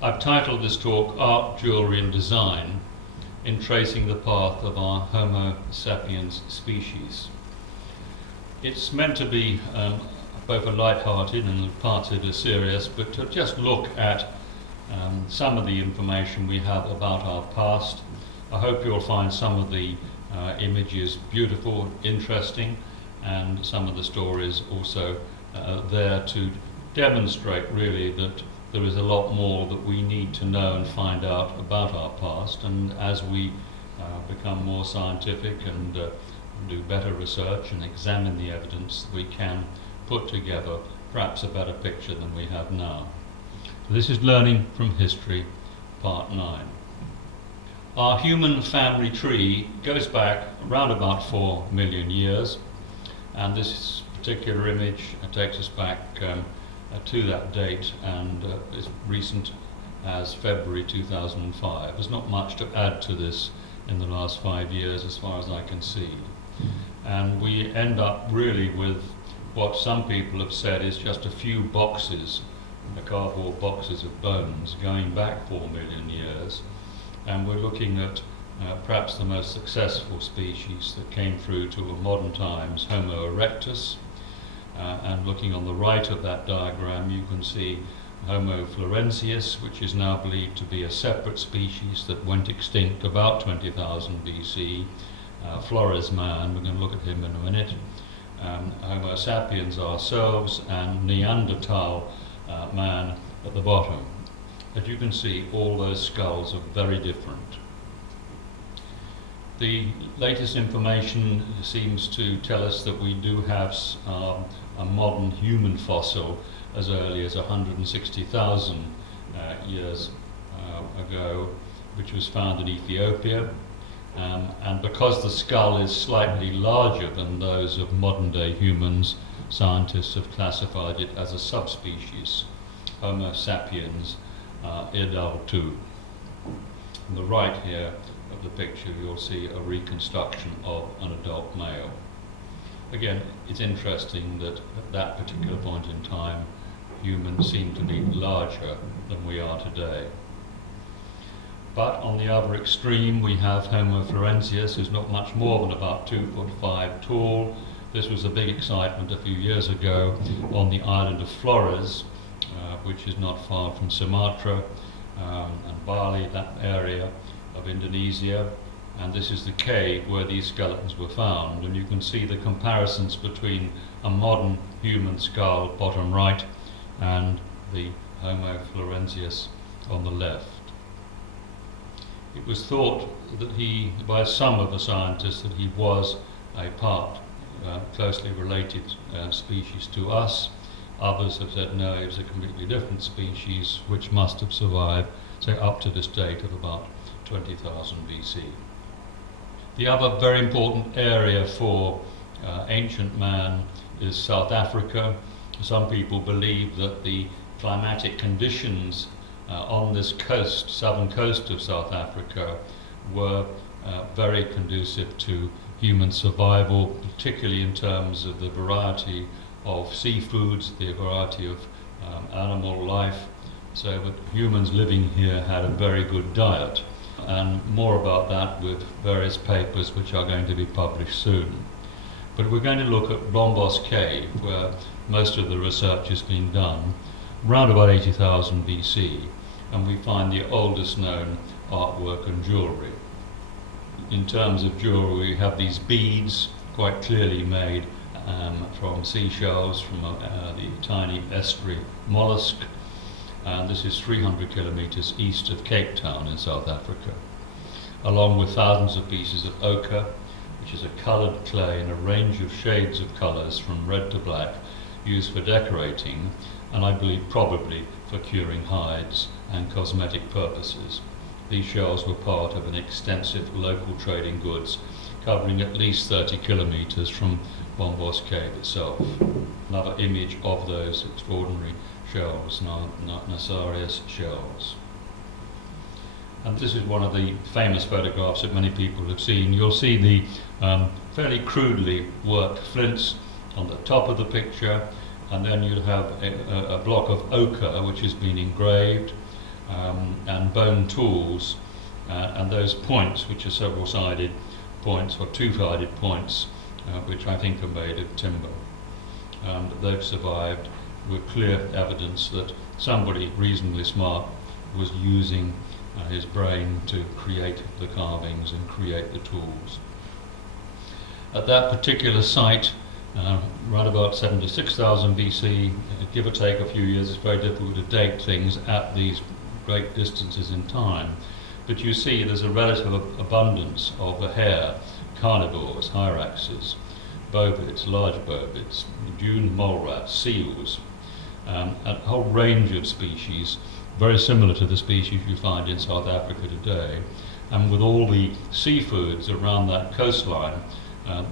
I've titled this talk Art, Jewellery and Design in Tracing the Path of Our Homo sapiens Species. It's meant to be both a light-hearted and parts of it are serious, but to just look at some of the information we have about our past. I hope you'll find some of the images beautiful, interesting, and some of the stories also there to demonstrate really that there is a lot more that we need to know and find out about our past, and as we become more scientific and do better research and examine the evidence, we can put together perhaps a better picture than we have now. So this is Learning from History, Part 9. Our human family tree goes back around about 4 million years, and this particular image takes us back to that date and is recent as February 2005. There's not much to add to this in the last 5 years as far as I can see. And we end up really with what some people have said is just a few boxes, the cardboard boxes of bones going back 4 million years. And we're looking at perhaps the most successful species that came through to modern times, Homo erectus. And looking on the right of that diagram, you can see Homo floresiensis, which is now believed to be a separate species that went extinct about 20,000 BC. Flores man, we're going to look at him in a minute. Homo sapiens ourselves, and Neanderthal man at the bottom. As you can see, all those skulls are very different. The latest information seems to tell us that we do have a modern human fossil as early as 160,000 years ago, which was found in Ethiopia. And because the skull is slightly larger than those of modern-day humans, scientists have classified it as a subspecies, Homo sapiens idaltu. On the right here of the picture, you'll see a reconstruction of an adult male. Again, it's interesting that at that particular point in time, humans seem to be larger than we are today. But on the other extreme, we have Homo floresiensis, who's not much more than about 2'5" tall. This was a big excitement a few years ago on the island of Flores, which is not far from Sumatra and Bali, that area of Indonesia. And this is the cave where these skeletons were found. And you can see the comparisons between a modern human skull, bottom right, and the Homo floresiensis on the left. It was thought that by some of the scientists, that he was a part, closely related species to us. Others have said no, he was a completely different species which must have survived, say, up to this date of about 20,000 BC. The other very important area for ancient man is South Africa. Some people believe that the climatic conditions on this coast, southern coast of South Africa, were very conducive to human survival, particularly in terms of the variety of seafoods, the variety of animal life, so that humans living here had a very good diet. And more about that with various papers which are going to be published soon. But we're going to look at Bombas Cave, where most of the research has been done, around about 80,000 BC, and we find the oldest known artwork and jewellery. In terms of jewellery, we have these beads, quite clearly made from seashells, from the tiny estuary mollusk. And this is 300 kilometres east of Cape Town in South Africa, along with thousands of pieces of ochre, which is a coloured clay in a range of shades of colours from red to black, used for decorating, and I believe probably for curing hides and cosmetic purposes. These shells were part of an extensive local trade in goods, covering at least 30 kilometres from Bombas Cave itself. Another image of those extraordinary shells, Nascar shells. And this is one of the famous photographs that many people have seen. You'll see the fairly crudely worked flints on the top of the picture, and then you'll have a block of ochre which has been engraved, and bone tools, and those points, which are several-sided points or two-sided points, which I think are made of timber. They've survived with clear evidence that somebody reasonably smart was using his brain to create the carvings and create the tools. At that particular site, around about 76,000 BC, give or take a few years, it's very difficult to date things at these great distances in time. But you see there's a relative abundance of the hare, carnivores, hyraxes, bovids, large bovids, dune mole rats, seals, a whole range of species, very similar to the species you find in South Africa today. And with all the seafoods around that coastline,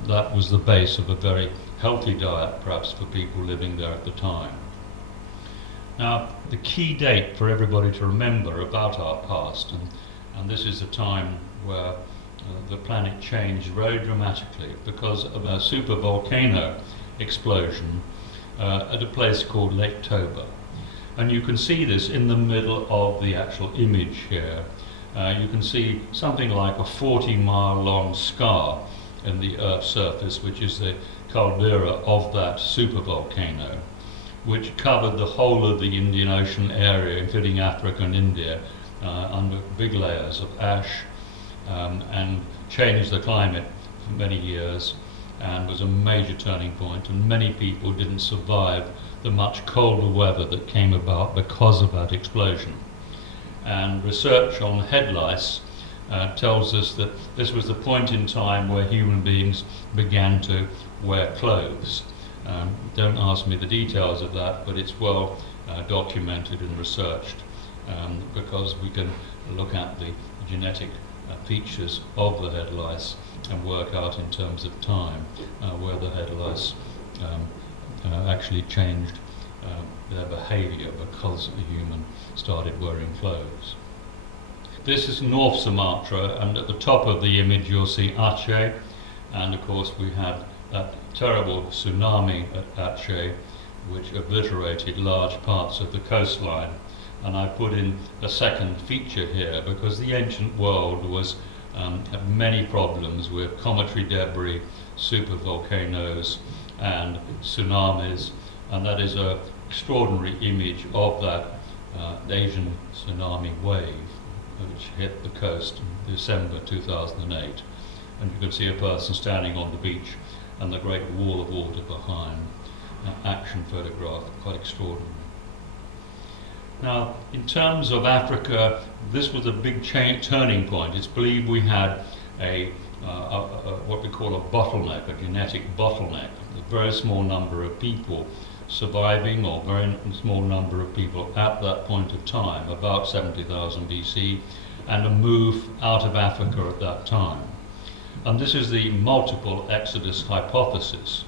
that was the base of a very healthy diet, perhaps, for people living there at the time. Now, the key date for everybody to remember about our past, and this is a time where the planet changed very dramatically because of a supervolcano explosion at a place called Lake Toba. And you can see this in the middle of the actual image here. You can see something like a 40-mile long scar in the Earth's surface, which is the caldera of that supervolcano, which covered the whole of the Indian Ocean area, including Africa and India, under big layers of ash, and changed the climate for many years, and was a major turning point, and many people didn't survive the much colder weather that came about because of that explosion. And research on head lice tells us that this was the point in time where human beings began to wear clothes. Don't ask me the details of that, but it's well documented and researched, because we can look at the genetic features of the head lice and work out in terms of time where the head lice actually changed their behavior because a human started wearing clothes. This is North Sumatra, and at the top of the image you'll see Aceh, and of course we had that terrible tsunami at Aceh which obliterated large parts of the coastline. And I put in a second feature here because the ancient world was had many problems with cometary debris, supervolcanoes and tsunamis, and that is an extraordinary image of that Asian tsunami wave which hit the coast in December 2008. And you can see a person standing on the beach and the great wall of water behind. Action photograph, quite extraordinary. Now, in terms of Africa, this was a big turning point. It's believed we had what we call a bottleneck, a genetic bottleneck, a very small number of people surviving, or very small number of people at that point of time, about 70,000 BC, and a move out of Africa at that time. And this is the multiple exodus hypothesis.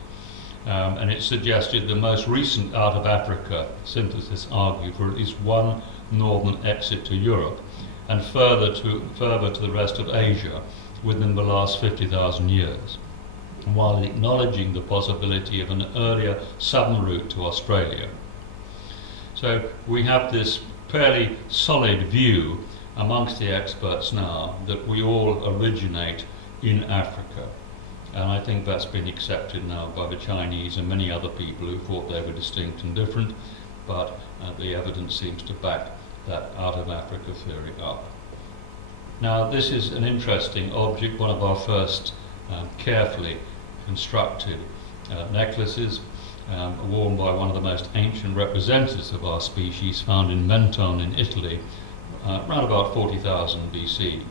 And it suggested the most recent out of Africa synthesis argued for at least one northern exit to Europe and further to the rest of Asia within the last 50,000 years, while acknowledging the possibility of an earlier southern route to Australia. So we have this fairly solid view amongst the experts now that we all originate in Africa. And I think that's been accepted now by the Chinese and many other people who thought they were distinct and different, but the evidence seems to back that out of Africa theory up. Now, this is an interesting object, one of our first carefully constructed necklaces, worn by one of the most ancient representatives of our species, found in Mentone in Italy, around about 40,000 BC.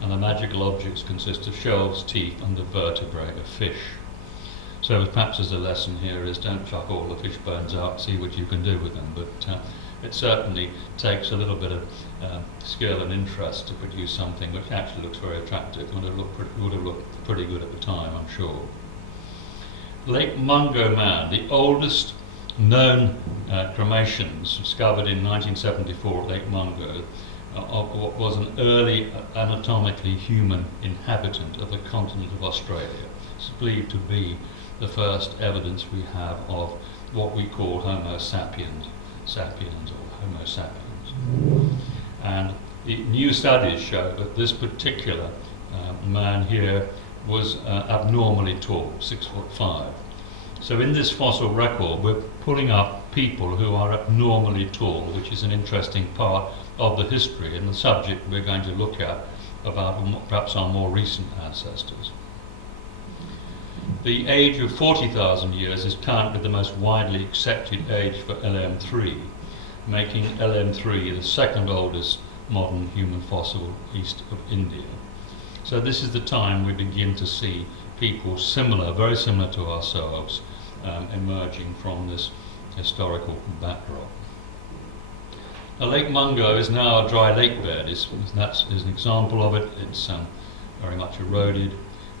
And the magical objects consist of shells, teeth, and the vertebrae of fish. So perhaps as a lesson here is don't chuck all the fish bones out, see what you can do with them. But it certainly takes a little bit of skill and interest to produce something which actually looks very attractive and would have looked pretty good at the time, I'm sure. Lake Mungo Man, the oldest known cremations discovered in 1974 at Lake Mungo, of what was an early anatomically human inhabitant of the continent of Australia. It's believed to be the first evidence we have of what we call Homo sapiens or Homo sapiens. And the new studies show that this particular man here was abnormally tall, 6'5". So in this fossil record, we're pulling up people who are abnormally tall, which is an interesting part of the history and the subject we're going to look at about perhaps our more recent ancestors. The age of 40,000 years is currently the most widely accepted age for LM3, making LM3 the second oldest modern human fossil east of India. So this is the time we begin to see people similar, very similar to ourselves, emerging from this historical backdrop. Now, Lake Mungo is now a dry lake bed. That's an example of it. It's very much eroded,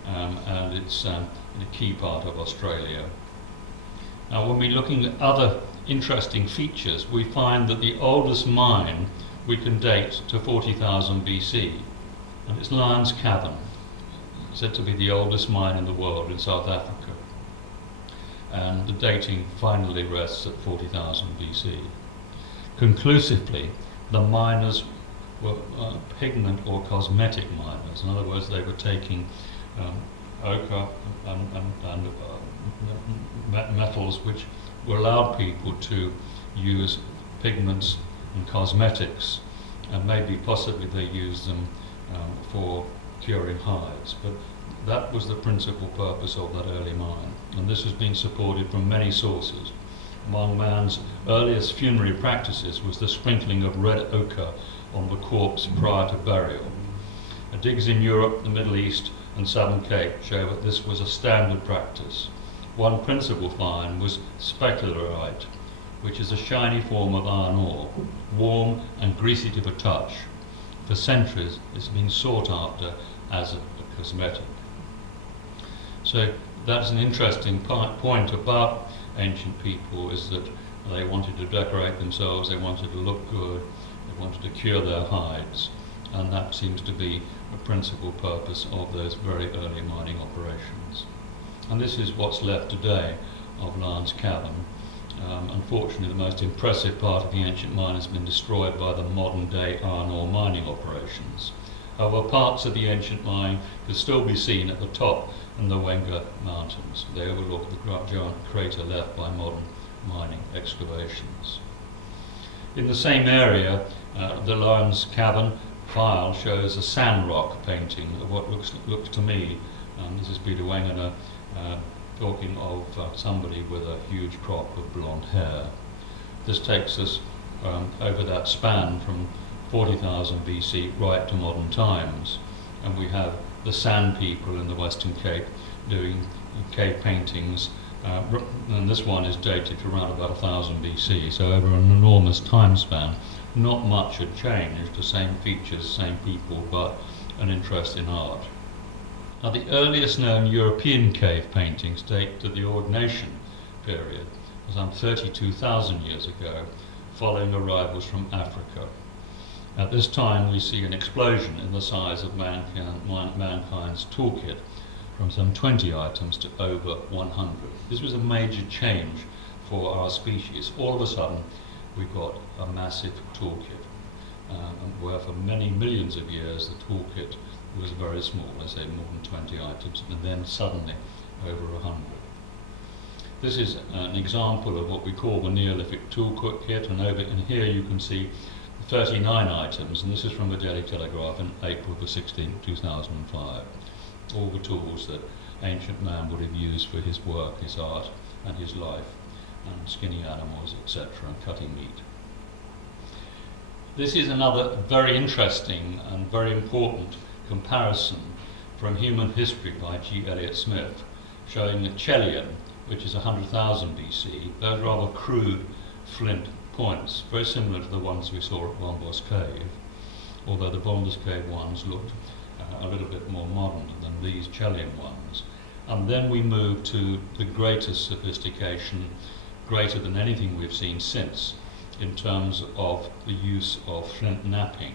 and it's a key part of Australia. Now, when we're looking at other interesting features, we find that the oldest mine we can date to 40,000 BC, and it's Lion's Cavern, said to be the oldest mine in the world in South Africa. And the dating finally rests at 40,000 BC. Conclusively, the miners were pigment or cosmetic miners. In other words, they were taking ochre and metals which allowed people to use pigments and cosmetics, and maybe possibly they used them for curing hides. But that was the principal purpose of that early mine, and this has been supported from many sources. Among man's earliest funerary practices was the sprinkling of red ochre on the corpse prior to burial. Digs in Europe, the Middle East and Southern Cape show that this was a standard practice. One principal find was specularite, which is a shiny form of iron ore, warm and greasy to the touch. For centuries it's been sought after as a cosmetic. So that's an interesting point about ancient people, is that they wanted to decorate themselves, they wanted to look good, they wanted to cure their hides, and that seems to be the principal purpose of those very early mining operations. And this is what's left today of Lion's Cavern. Unfortunately, the most impressive part of the ancient mine has been destroyed by the modern day iron ore mining operations. However, parts of the ancient mine can still be seen at the top in the Wagener Mountains. They overlook the giant crater left by modern mining excavations. In the same area, the Lion's Cavern file shows a sand rock painting of what looks to me, this is Peter Wagener, talking of somebody with a huge crop of blonde hair. This takes us over that span from 40,000 BC right to modern times, and we have the Sand people in the Western Cape doing cave paintings, and this one is dated to around about 1000 BC, so over an enormous time span. Not much had changed, the same features, same people, but an interest in art. Now, the earliest known European cave paintings date to the Ordination period, some 32,000 years ago, following arrivals from Africa. At this time, we see an explosion in the size of mankind's toolkit, from some 20 items to over 100. This was a major change for our species. All of a sudden, we got a massive toolkit, where for many millions of years the toolkit was very small, I say more than 20 items, and then suddenly over 100. This is an example of what we call the Neolithic Toolkit Kit, and over in here you can see 39 items, and this is from the Daily Telegraph in April the 16th, 2005. All the tools that ancient man would have used for his work, his art, and his life, and skinning animals, etc., and cutting meat. This is another very interesting and very important comparison from human history by G. Elliott Smith, showing the Chellian, which is 100,000 BC, those rather crude flint points, very similar to the ones we saw at Bombas Cave, although the Bombas Cave ones looked a little bit more modern than these Chellian ones. And then we move to the greatest sophistication, greater than anything we've seen since, in terms of the use of flint knapping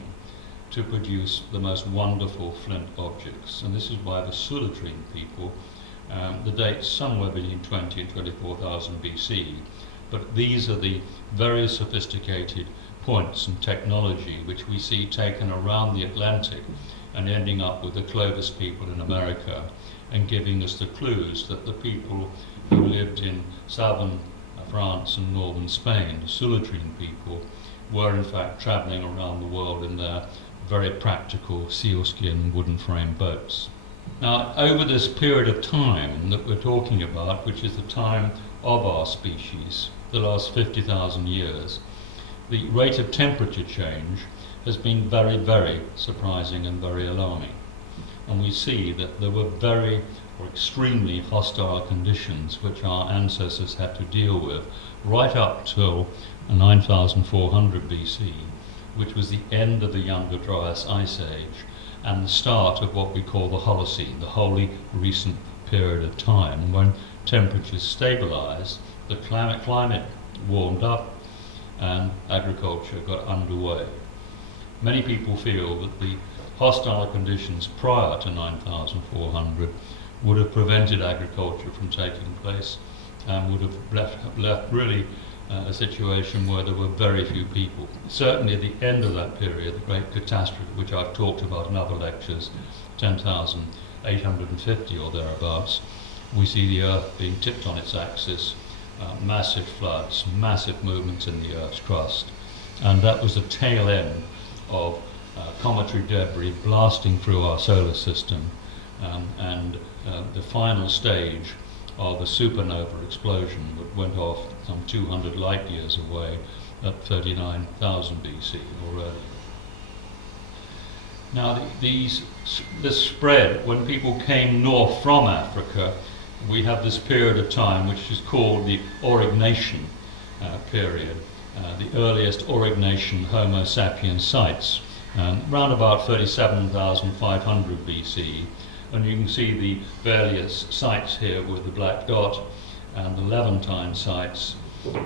to produce the most wonderful flint objects. And this is why the Sulatrine people, the date's somewhere between 20 and 24,000 BC, but these are the very sophisticated points and technology which we see taken around the Atlantic and ending up with the Clovis people in America, and giving us the clues that the people who lived in southern France and northern Spain, the Sulatrine people, were in fact travelling around the world in their very practical sealskin wooden frame boats. Now, over this period of time that we're talking about, which is the time of our species, the last 50,000 years, the rate of temperature change has been very, very surprising and very alarming. And we see that there were very or extremely hostile conditions which our ancestors had to deal with right up till 9,400 BC, which was the end of the Younger Dryas Ice Age and the start of what we call the Holocene, the wholly recent period of time when temperatures stabilized, the climate warmed up, and agriculture got underway. Many people feel that the hostile conditions prior to 9,400 would have prevented agriculture from taking place and would have left really a situation where there were very few people. Certainly at the end of that period, the Great Catastrophe, which I've talked about in other lectures, 10,850 or thereabouts, we see the Earth being tipped on its axis, massive floods, massive movements in the Earth's crust, and that was the tail end of cometary debris blasting through our solar system, and the final stage of a supernova explosion that went off some 200 light years away at 39,000 BC already. Now this spread, when people came north from Africa, we have this period of time which is called the Aurignacian period, the earliest Aurignacian Homo sapiens sites, around about 37,500 BC. And you can see the various sites here with the black dot, and the Levantine sites,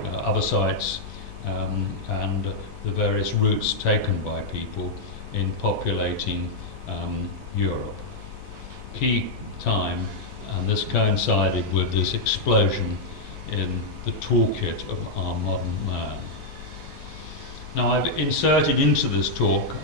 other sites, and the various routes taken by people in populating Europe. Key time, and this coincided with this explosion in the toolkit of our modern man. Now, I've inserted into this talk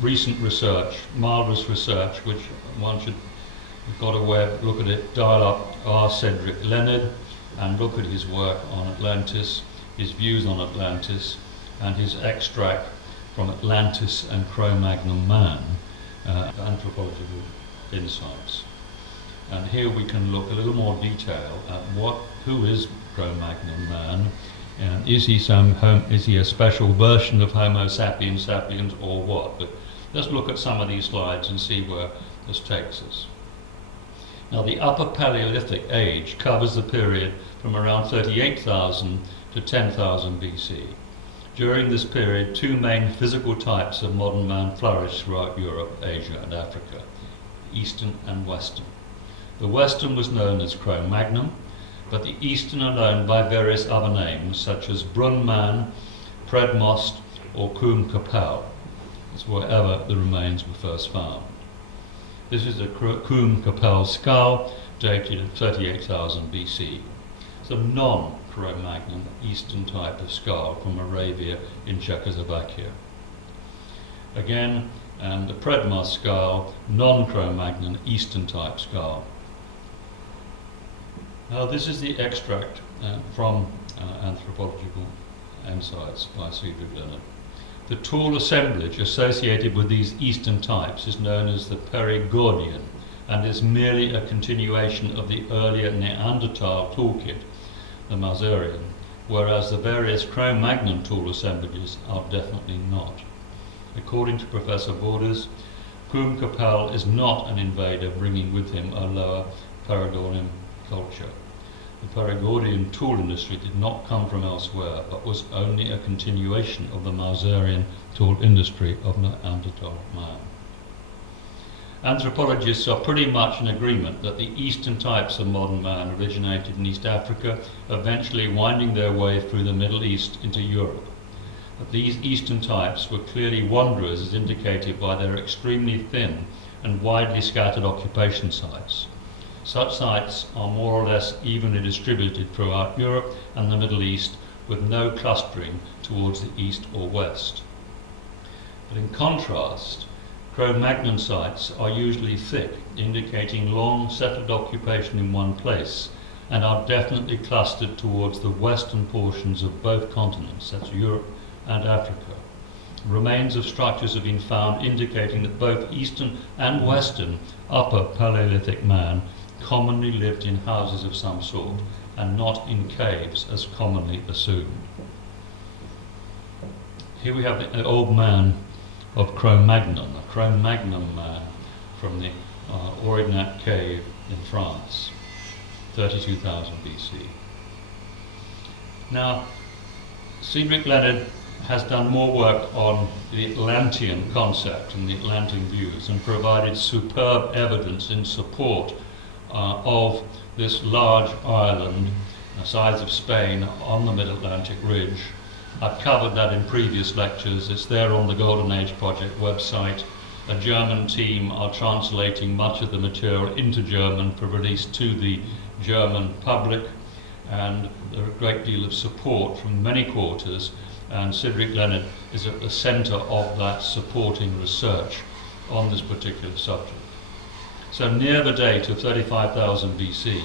recent research, marvellous research, which one should, if you've got a web, look at it, dial up R. Cedric Leonard and look at his work on Atlantis, his views on Atlantis, and his extract from Atlantis and Cro-magnon man, anthropological insights. And here we can look a little more detail at who is Cro-magnon man, and is he a special version of Homo sapiens sapiens or what? But let's look at some of these slides and see where this takes us. Now, the Upper Paleolithic Age covers the period from around 38,000 to 10,000 BC. During this period, two main physical types of modern man flourished throughout Europe, Asia and Africa, Eastern and Western. The Western was known as Cro-magnon, but the Eastern are known by various other names such as Brun man, Predmost or Coombe Capel. It's wherever the remains were first found. This is a Coombe Capel skull dated at 38,000 BC. It's a non-Cro-magnon Eastern type of skull from Moravia in Czechoslovakia. Again, and the Predmost skull, non-Cro-magnon Eastern type skull. Now, this is the extract from Anthropological Insights by Cedric Leonard. The tool assemblage associated with these Eastern types is known as the Perigordian and is merely a continuation of the earlier Neanderthal toolkit, the Masurian, whereas the various Cro-magnon tool assemblages are definitely not. According to Professor Borders, Coombe Capel is not an invader bringing with him a lower Perigordian culture. The Perigordian tool industry did not come from elsewhere, but was only a continuation of the Masurian tool industry of Neanderthal man. Anthropologists are pretty much in agreement that the eastern types of modern man originated in East Africa, eventually winding their way through the Middle East into Europe. But these eastern types were clearly wanderers, as indicated by their extremely thin and widely scattered occupation sites. Such sites are more or less evenly distributed throughout Europe and the Middle East, with no clustering towards the east or west. But in contrast, Cro-magnon sites are usually thick, indicating long settled occupation in one place, and are definitely clustered towards the western portions of both continents, that's Europe and Africa. Remains of structures have been found indicating that both eastern and western upper Paleolithic man commonly lived in houses of some sort, and not in caves as commonly assumed. Here we have the old man of Cro-magnon, a Cro-magnon man from the Aurignac cave in France, 32,000 BC. Now, Cedric Leonard has done more work on the Atlantean concept and the Atlantean views, and provided superb evidence in support of this large island, the size of Spain, on the mid-Atlantic ridge. I've covered that in previous lectures. It's there on the Golden Age Project website. A German team are translating much of the material into German for release to the German public, and there are a great deal of support from many quarters, and Cedric Leonard is at the centre of that supporting research on this particular subject. So near the date of 35,000 BC,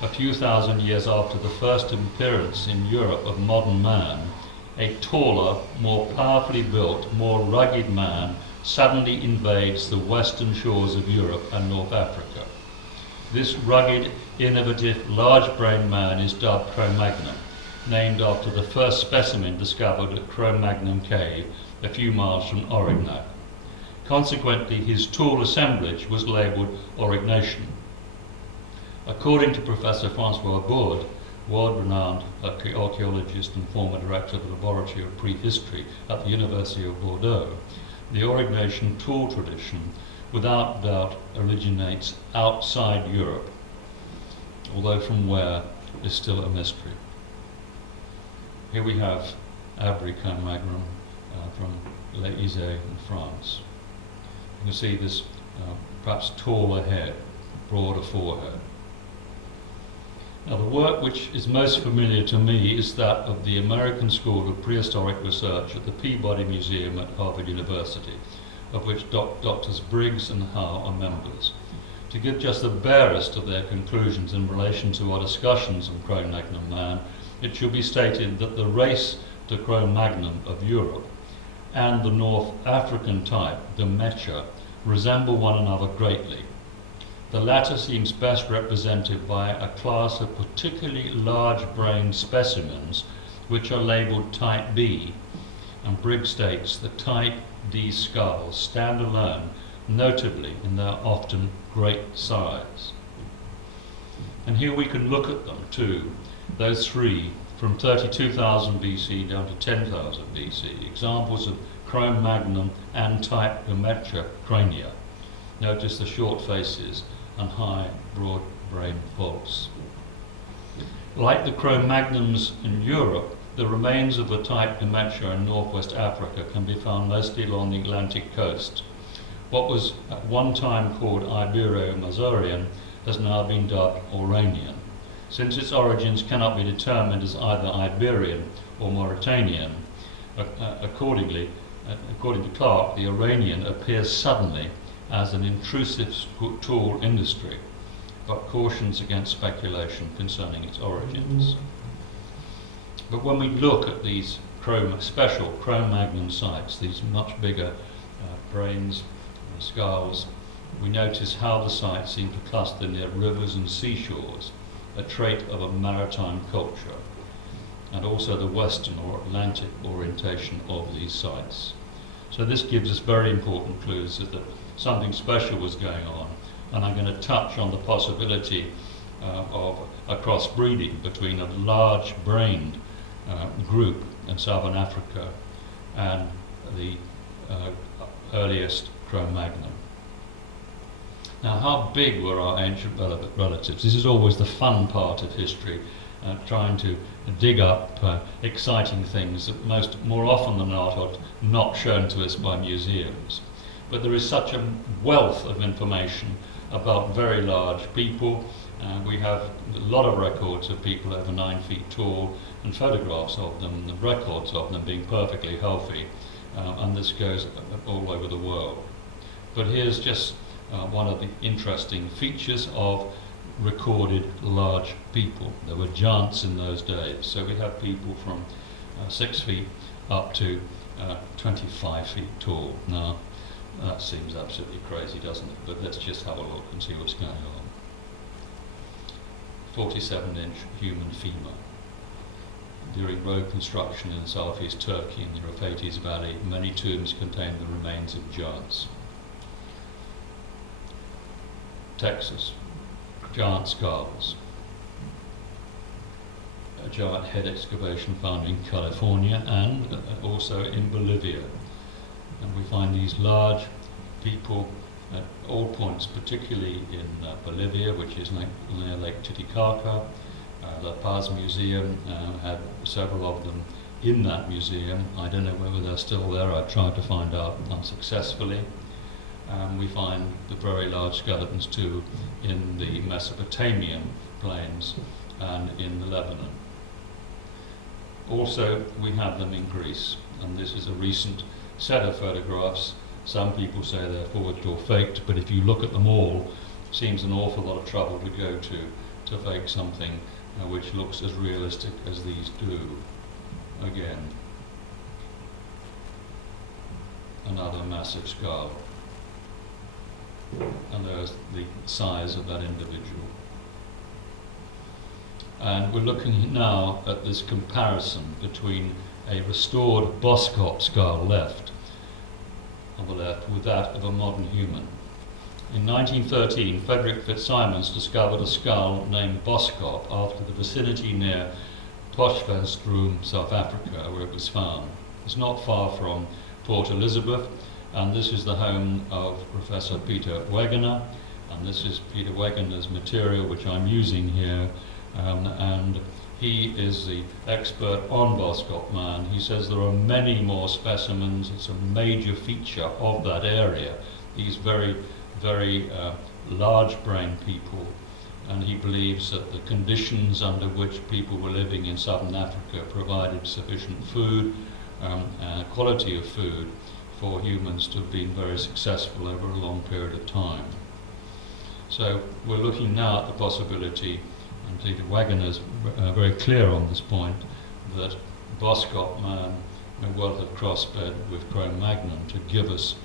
a few thousand years after the first appearance in Europe of modern man, a taller, more powerfully built, more rugged man suddenly invades the western shores of Europe and North Africa. This rugged, innovative, large-brained man is dubbed Cro-magnon, named after the first specimen discovered at Cro-magnon Cave, a few miles from Aurignac. Consequently, his tool assemblage was labelled Aurignation. According to Professor Francois Bourde, world-renowned archaeologist and former director of the Laboratory of Prehistory at the University of Bordeaux, the Aurignation tool tradition without doubt originates outside Europe, although from where is still a mystery. Here we have Abri Cro-magnon from Les Isles in France. You can see this perhaps taller head, broader forehead. Now, the work which is most familiar to me is that of the American School of Prehistoric Research at the Peabody Museum at Harvard University, of which Drs. Briggs and Howe are members. To give just the barest of their conclusions in relation to our discussions on Cro-magnon man, it should be stated that the race to Cro-magnon of Europe and the North African type, the Mecha, resemble one another greatly. The latter seems best represented by a class of particularly large-brained specimens which are labelled Type B, and Briggs states that Type D skulls stand alone, notably in their often great size. And here we can look at them too, those three from 32,000 BC down to 10,000 BC, examples of Cro-magnon and Type Mecha crania. Notice the short faces and high, broad-brained vaults. Like the Cro-magnons in Europe, the remains of the Type Mecha in northwest Africa can be found mostly along the Atlantic coast. What was at one time called Ibero-Mazurian has now been dubbed Auranian, since its origins cannot be determined as either Iberian or Mauritanian. According to Clark, the Auranian appears suddenly as an intrusive tool industry, but cautions against speculation concerning its origins. But when we look at these special Cro-magnon sites, these much bigger brains and skulls, we notice how the sites seem to cluster near rivers and seashores, a trait of a maritime culture, and also the western or Atlantic orientation of these sites. So this gives us very important clues that something special was going on, and I'm going to touch on the possibility of a crossbreeding between a large-brained group in southern Africa and the earliest Cro-magnon. Now, how big were our ancient relatives? This is always the fun part of history, trying to dig up exciting things that more often than not are not shown to us by museums. But there is such a wealth of information about very large people, We have a lot of records of people over 9 feet tall and photographs of them, and records of them being perfectly healthy, and this goes all over the world. But here's just one of the interesting features of recorded large people. There were giants in those days, so we have people from 6 feet up to 25 feet tall. Now, that seems absolutely crazy, doesn't it? But let's just have a look and see what's going on. 47-inch human femur. During road construction in southeast Turkey in the Euphrates Valley, many tombs contain the remains of giants. Texas, giant skulls. A giant head excavation found in California and also in Bolivia. And we find these large people at all points, particularly in Bolivia, which is near Lake Titicaca. La Paz Museum had several of them in that museum. I don't know whether they're still there. I tried to find out unsuccessfully. We find the very large skeletons too in the Mesopotamian plains and in the Lebanon. Also, we have them in Greece, and this is a recent set of photographs. Some people say they're forged or faked, but if you look at them all, it seems an awful lot of trouble to go to fake something which looks as realistic as these do. Again, another massive skull. And there's the size of that individual. And we're looking now at this comparison between a restored Boskop skull on the left with that of a modern human. In 1913, Frederick Fitzsimons discovered a skull named Boskop after the vicinity near Potchefstroom, South Africa, where it was found. It's not far from Port Elizabeth, and this is the home of Professor Peter Wagener, and this is Peter Wagener's material which I'm using here, and he is the expert on Boskop man. He says there are many more specimens. It's a major feature of that area, these very large brain people, and he believes that the conditions under which people were living in southern Africa provided sufficient food and quality of food for humans to have been very successful over a long period of time. So we're looking now at the possibility, and Peter Wagener is very clear on this point, that Boskop man may well have crossbred with Cro-magnon to give us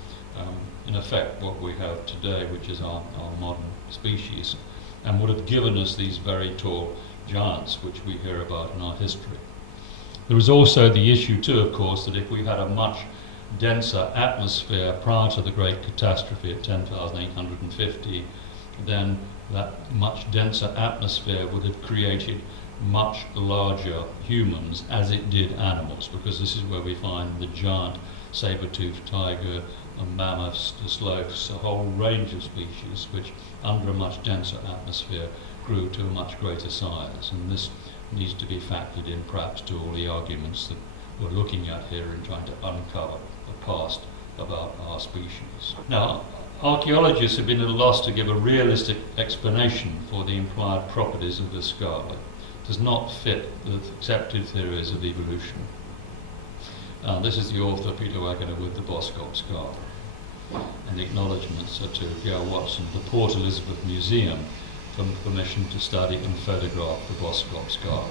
in effect what we have today, which is our modern species, and would have given us these very tall giants which we hear about in our history. There is also the issue too, of course, that if we had a much denser atmosphere prior to the Great Catastrophe at 10,850, then that much denser atmosphere would have created much larger humans as it did animals, because this is where we find the giant saber-toothed tiger, the mammoths, the sloths, a whole range of species which under a much denser atmosphere grew to a much greater size. And this needs to be factored in perhaps to all the arguments that we're looking at here in trying to uncover the past about our species. Now, archaeologists have been at a loss to give a realistic explanation for the implied properties of this skull. It does not fit the accepted theories of evolution. This is the author, Peter Wagener, with the Boskop skull. And the acknowledgements are to Pierre Watson, the Port Elizabeth Museum, for permission to study and photograph the Boskop skull.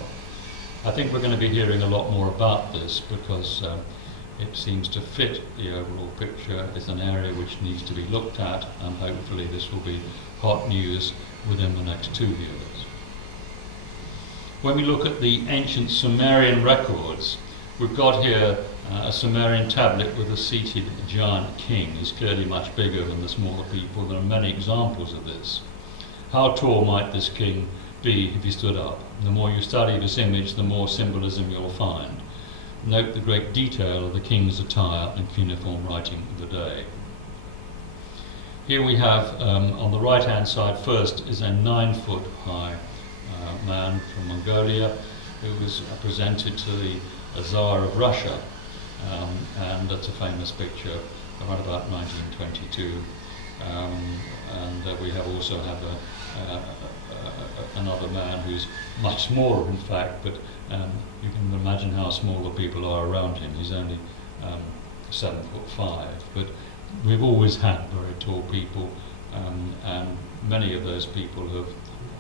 I think we're going to be hearing a lot more about this because it seems to fit the overall picture. It's an area which needs to be looked at, and hopefully this will be hot news within the next 2 years. When we look at the ancient Sumerian records, we've got here a Sumerian tablet with a seated giant king. He's clearly much bigger than the smaller people. There are many examples of this. How tall might this king be if he stood up? The more you study this image, the more symbolism you'll find. Note the great detail of the king's attire and cuneiform writing of the day. Here we have, on the right-hand side first, is a 9-foot high man from Mongolia who was presented to the Tsar of Russia, and that's a famous picture around about 1922. And we have also have another man who's much smaller, in fact, but you can imagine how small the people are around him. He's only 7'5", but we've always had very tall people, and many of those people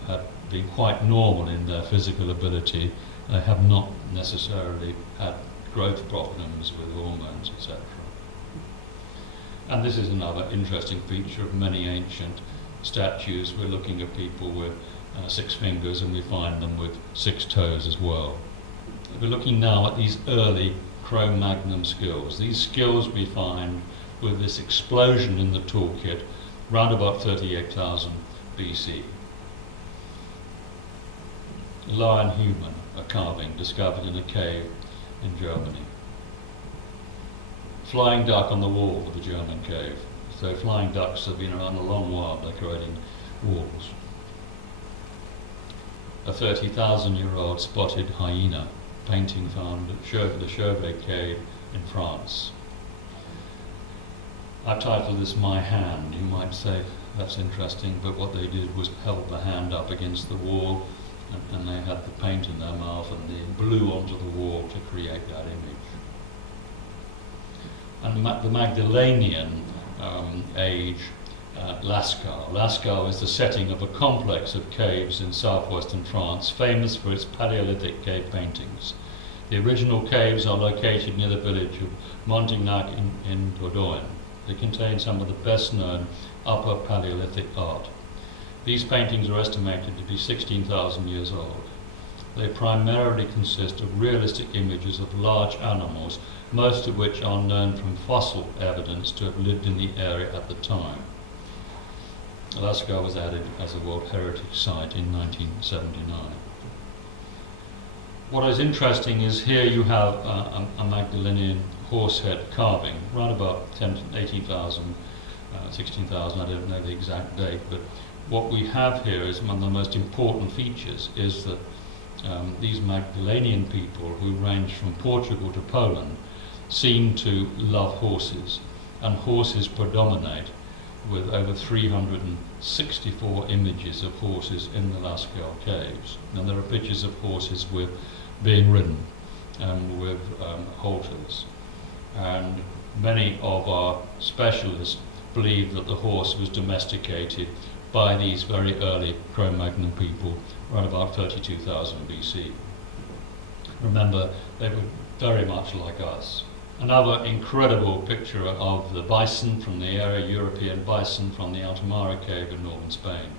have been quite normal in their physical ability. They have not necessarily had growth problems with hormones, etc. And this is another interesting feature of many ancient statues. We're looking at people with 6 fingers, and we find them with 6 toes as well. We're looking now at these early Cro-magnon skills. These skills we find with this explosion in the toolkit round about 38,000 BC. Lion human, a carving discovered in a cave in Germany. Flying duck on the wall of the German cave. So flying ducks have been around a long while decorating walls. A 30,000-year-old spotted hyena painting found at the Chauvet cave in France. I've titled this My Hand. You might say that's interesting, but what they did was held the hand up against the wall, and they had the paint in their mouth, and they blew onto the wall to create that image. And the Magdalenian age, Lascaux. Lascaux is the setting of a complex of caves in southwestern France, famous for its Paleolithic cave paintings. The original caves are located near the village of Montignac in Dordogne. They contain some of the best-known Upper Paleolithic art. These paintings are estimated to be 16,000 years old. They primarily consist of realistic images of large animals, most of which are known from fossil evidence to have lived in the area at the time. Lascaux was added as a World Heritage Site in 1979. What is interesting is here you have a Magdalenian horsehead carving, around about 18,000, 16,000, I don't know the exact date, but what we have here is one of the most important features is that these Magdalenian people who range from Portugal to Poland seem to love horses, and horses predominate with over 364 images of horses in the Lascaux caves. And there are pictures of horses being ridden and with halters. And many of our specialists believe that the horse was domesticated by these very early Cro-magnon people around about 32,000 BC. Remember, they were very much like us. Another incredible picture of the bison from the area, European bison from the Altamara cave in northern Spain.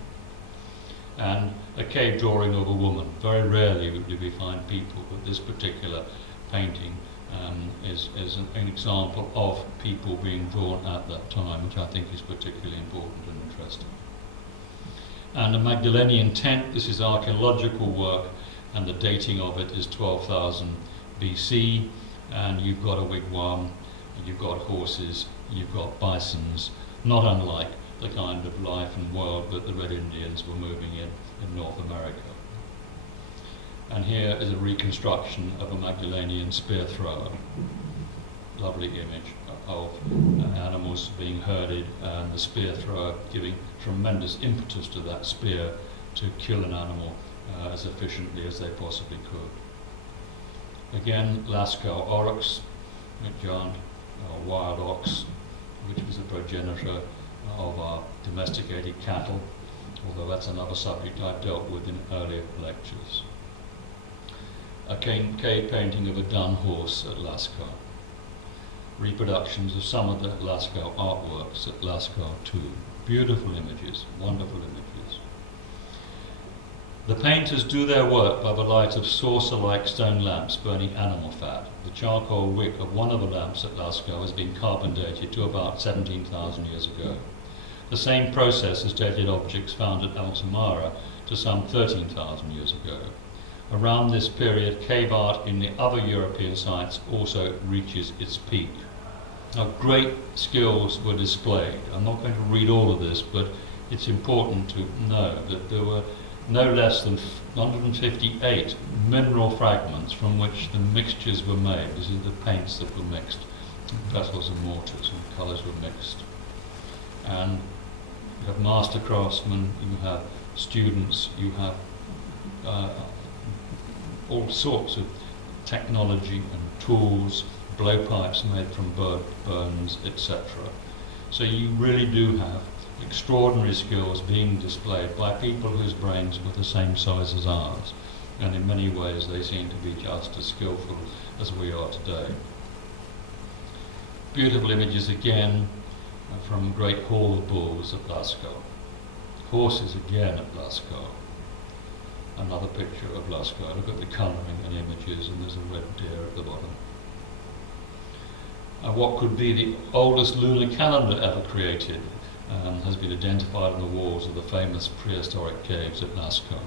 And a cave drawing of a woman. Very rarely do we find people, but this particular painting is an example of people being drawn at that time, which I think is particularly important and interesting. And a Magdalenian tent, this is archaeological work, and the dating of it is 12,000 BC, and you've got a wigwam, you've got horses, you've got bisons, not unlike the kind of life and world that the Red Indians were moving in North America. And here is a reconstruction of a Magdalenian spear thrower. Lovely image of animals being herded and the spear thrower giving tremendous impetus to that spear to kill an animal as efficiently as they possibly could. Again, Lascaux oryx, a giant wild ox, which was a progenitor of our domesticated cattle, although that's another subject I've dealt with in earlier lectures. A cave painting of a dun horse at Lascaux. Reproductions of some of the Lascaux artworks at Lascaux too. Beautiful images, wonderful images. The painters do their work by the light of saucer-like stone lamps burning animal fat. The charcoal wick of one of the lamps at Lascaux has been carbon dated to about 17,000 years ago. The same process has dated objects found at Altamara to some 13,000 years ago. Around this period, cave art in the other European sites also reaches its peak. Now, great skills were displayed. I'm not going to read all of this, but it's important to know that there were no less than 158 mineral fragments from which the mixtures were made. This is the paints that were mixed, vessels and mortars, and colours were mixed. And You have master craftsmen, you have students, you have all sorts of technology and tools, blowpipes made from bird bones, etc. So you really do have extraordinary skills being displayed by people whose brains were the same size as ours, and in many ways they seem to be just as skillful as we are today. Beautiful images again from Great Hall of Bulls at Lascaux. Horses again at Lascaux. Another picture of Lascaux. Look at the colouring and images, and there's a red deer at the bottom. What could be the oldest lunar calendar ever created has been identified on the walls of the famous prehistoric caves at Nascar.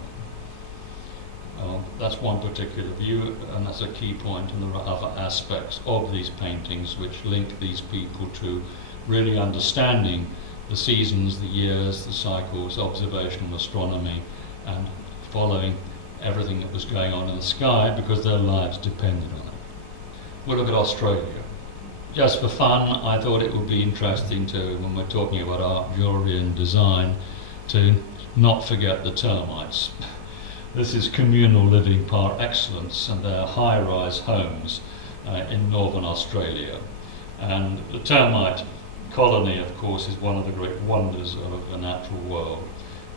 That's one particular view, and that's a key point, and there are other aspects of these paintings which link these people to really understanding the seasons, the years, the cycles, observational astronomy, and following everything that was going on in the sky because their lives depended on it. We'll look at Australia. Just for fun, I thought it would be interesting to, when we're talking about art, jewellery and design, to not forget the termites. This is communal living par excellence, and they're high-rise homes in northern Australia. And the termite colony, of course, is one of the great wonders of the natural world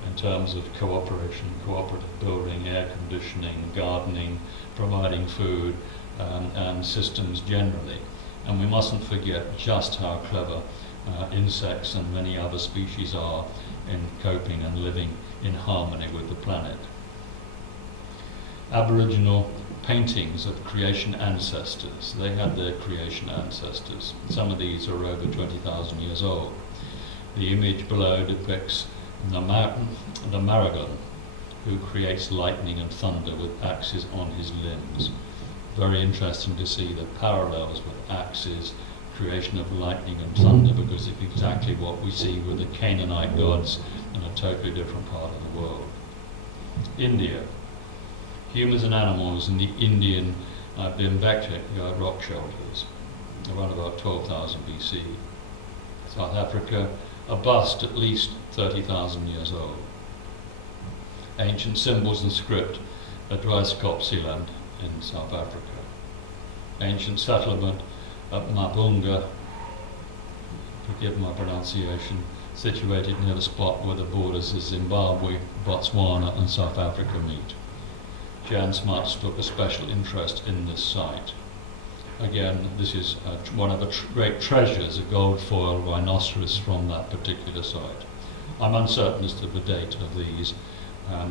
in terms of cooperation, cooperative building, air conditioning, gardening, providing food, and systems generally. And we mustn't forget just how clever insects and many other species are in coping and living in harmony with the planet. Aboriginal paintings of creation ancestors. They had their creation ancestors. Some of these are over 20,000 years old. The image below depicts the Maragon, who creates lightning and thunder with axes on his limbs. Very interesting to see the parallels with axes, creation of lightning and thunder, because it's exactly what we see with the Canaanite gods in a totally different part of the world. India. Humans and animals in the Indian Bimbekic rock shelters, around about 12,000 BC. South Africa, a bust at least 30,000 years old. Ancient symbols and script at Boskop Sealand in South Africa. Ancient settlement at Mapunga, forgive my pronunciation, situated near the spot where the borders of Zimbabwe, Botswana and South Africa meet. Jan Smuts took a special interest in this site. Again, this is one of the great treasures, a gold foil rhinoceros from that particular site. I'm uncertain as to the date of these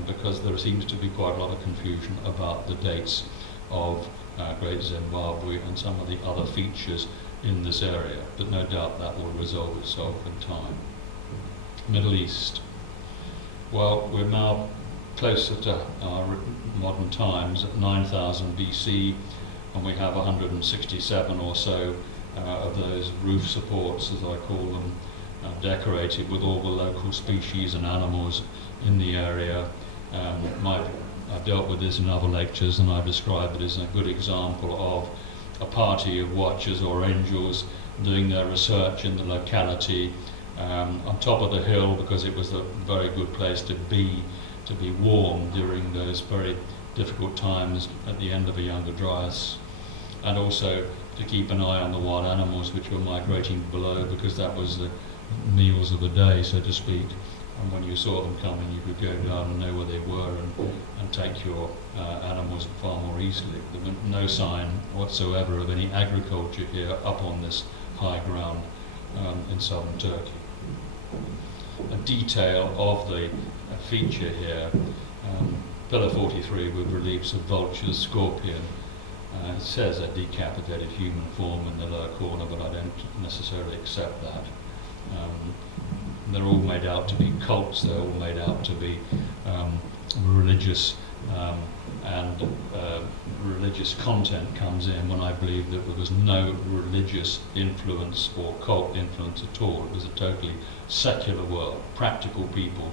because there seems to be quite a lot of confusion about the dates of Great Zimbabwe and some of the other features in this area, but no doubt that will resolve itself in time. Middle East. Well, we're now closer to our modern times at 9000 BC, and we have 167 or so of those roof supports, as I call them, decorated with all the local species and animals in the area. I've dealt with this in other lectures, and I've described it as a good example of a party of watchers or angels doing their research in the locality on top of the hill, because it was a very good place to be warm during those very difficult times at the end of a younger dryas, and also to keep an eye on the wild animals which were migrating below, because that was the meals of the day, so to speak. And when you saw them coming, you could go down and know where they were and take your animals far more easily. There was no sign whatsoever of any agriculture here up on this high ground in southern Turkey. A detail of the feature here, pillar 43 with reliefs of vultures, scorpion. It says a decapitated human form in the lower corner, but I don't necessarily accept that. They're all made out to be cults, they're all made out to be religious, and religious content comes in when I believe that there was no religious influence or cult influence at all. It was a totally secular world, practical people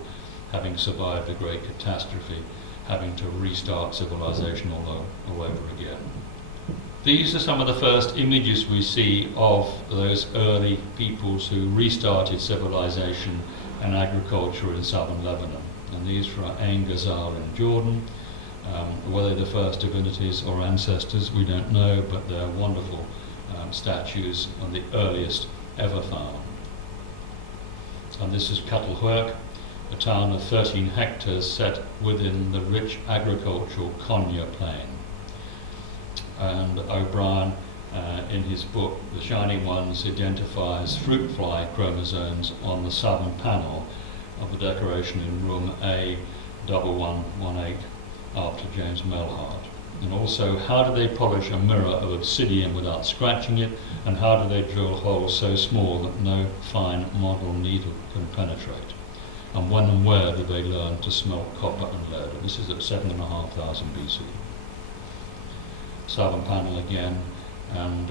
having survived the Great Catastrophe, having to restart civilization all over again. These are some of the first images we see of those early peoples who restarted civilization and agriculture in southern Lebanon. And these are Ain Ghazal in Jordan. Whether they're the first divinities or ancestors, we don't know, but they're wonderful statues and the earliest ever found. And this is Cattlework, a town of 13 hectares set within the rich agricultural Konya plain. And O'Brien, in his book The Shining Ones, identifies fruit fly chromosomes on the southern panel of the decoration in room A1118 after James Melhart. And also, how do they polish a mirror of obsidian without scratching it, and how do they drill holes so small that no fine model needle can penetrate? And when and where do they learn to smelt copper and lead? And this is at 7,500 BC. Southern panel again, and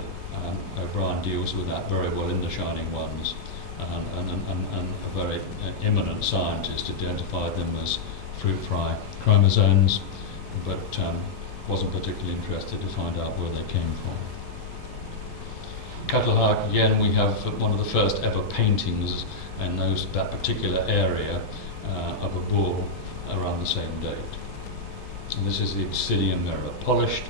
O'Brien deals with that very well in The Shining Ones, and a very eminent scientist identified them as fruit fly chromosomes, but wasn't particularly interested to find out where they came from. Cattlework, again, we have one of the first ever paintings in that particular area of a bull around the same date. And this is the Obsidian Mirror, polished,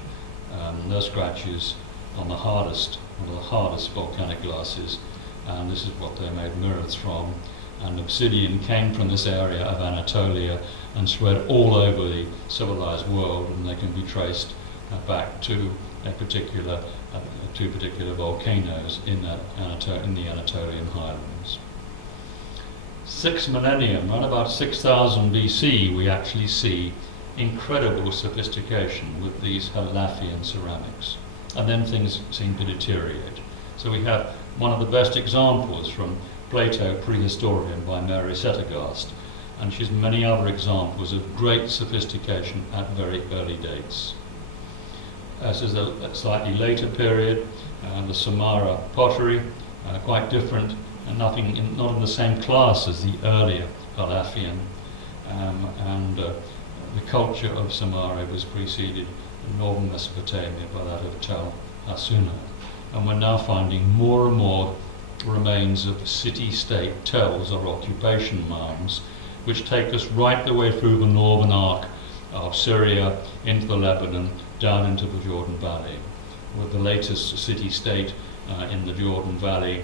no scratches on the hardest, one of the hardest volcanic glasses, and this is what they made mirrors from. And obsidian came from this area of Anatolia and spread all over the civilized world, and they can be traced back to two particular volcanoes in the Anatolian highlands. 6th millennium, around about 6000 BC, we actually see incredible sophistication with these Halafian ceramics, and then things seem to deteriorate. So we have one of the best examples from Plato, Prehistorian, by Mary Settergast, and she's many other examples of great sophistication at very early dates. This is a slightly later period, the Sumatra pottery, quite different, and not in the same class as the earlier Halafian, and the culture of Sumatra was preceded in northern Mesopotamia by that of Tel Hassuna, and we're now finding more and more remains of city-state tells or occupation mounds, which take us right the way through the northern arc of Syria into the Lebanon, down into the Jordan Valley, with the latest city-state in the Jordan Valley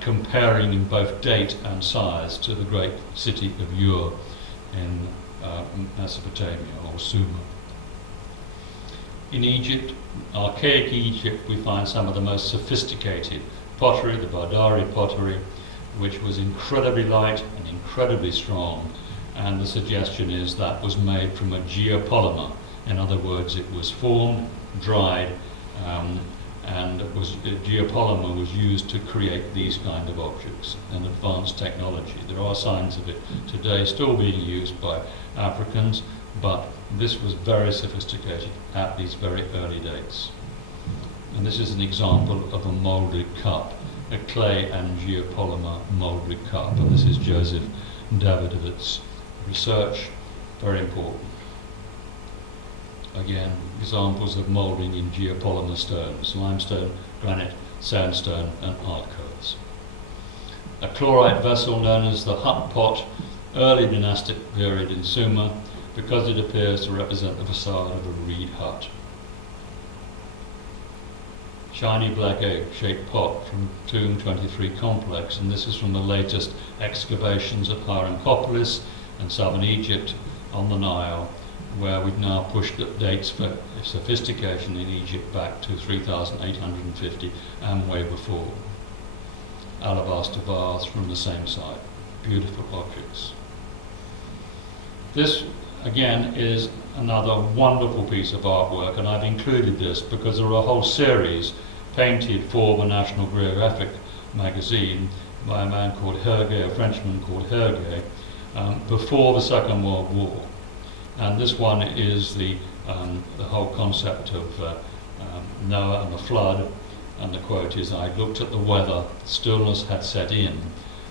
comparing in both date and size to the great city of Ur in Mesopotamia, or Sumer. In Egypt, archaic Egypt, we find some of the most sophisticated pottery, the Bardari pottery, which was incredibly light and incredibly strong, and the suggestion is that was made from a geopolymer. In other words, it was formed, dried, and geopolymer was used to create these kind of objects, and advanced technology. There are signs of it today still being used by Africans, but this was very sophisticated at these very early dates. And this is an example of a moulded cup, a clay and geopolymer moulded cup. And this is Joseph Davidovit's research, very important. Again, examples of moulding in geopolymer stones, limestone, granite, sandstone, and arkose. A chlorite vessel known as the hut pot, early dynastic period in Sumer, because it appears to represent the facade of a reed hut. Shiny black egg-shaped pot from Tomb 23 complex, and this is from the latest excavations at Hierakonpolis in southern Egypt on the Nile, where we've now pushed the dates for sophistication in Egypt back to 3850 and way before. Alabaster vase from the same site, beautiful objects. This again is another wonderful piece of artwork, and I've included this because there are a whole series painted for the National Geographic magazine by a man called Hergé, a Frenchman called Hergé, before the Second World War. And this one is the whole concept of Noah and the flood, and the quote is, "I looked at the weather, stillness had set in,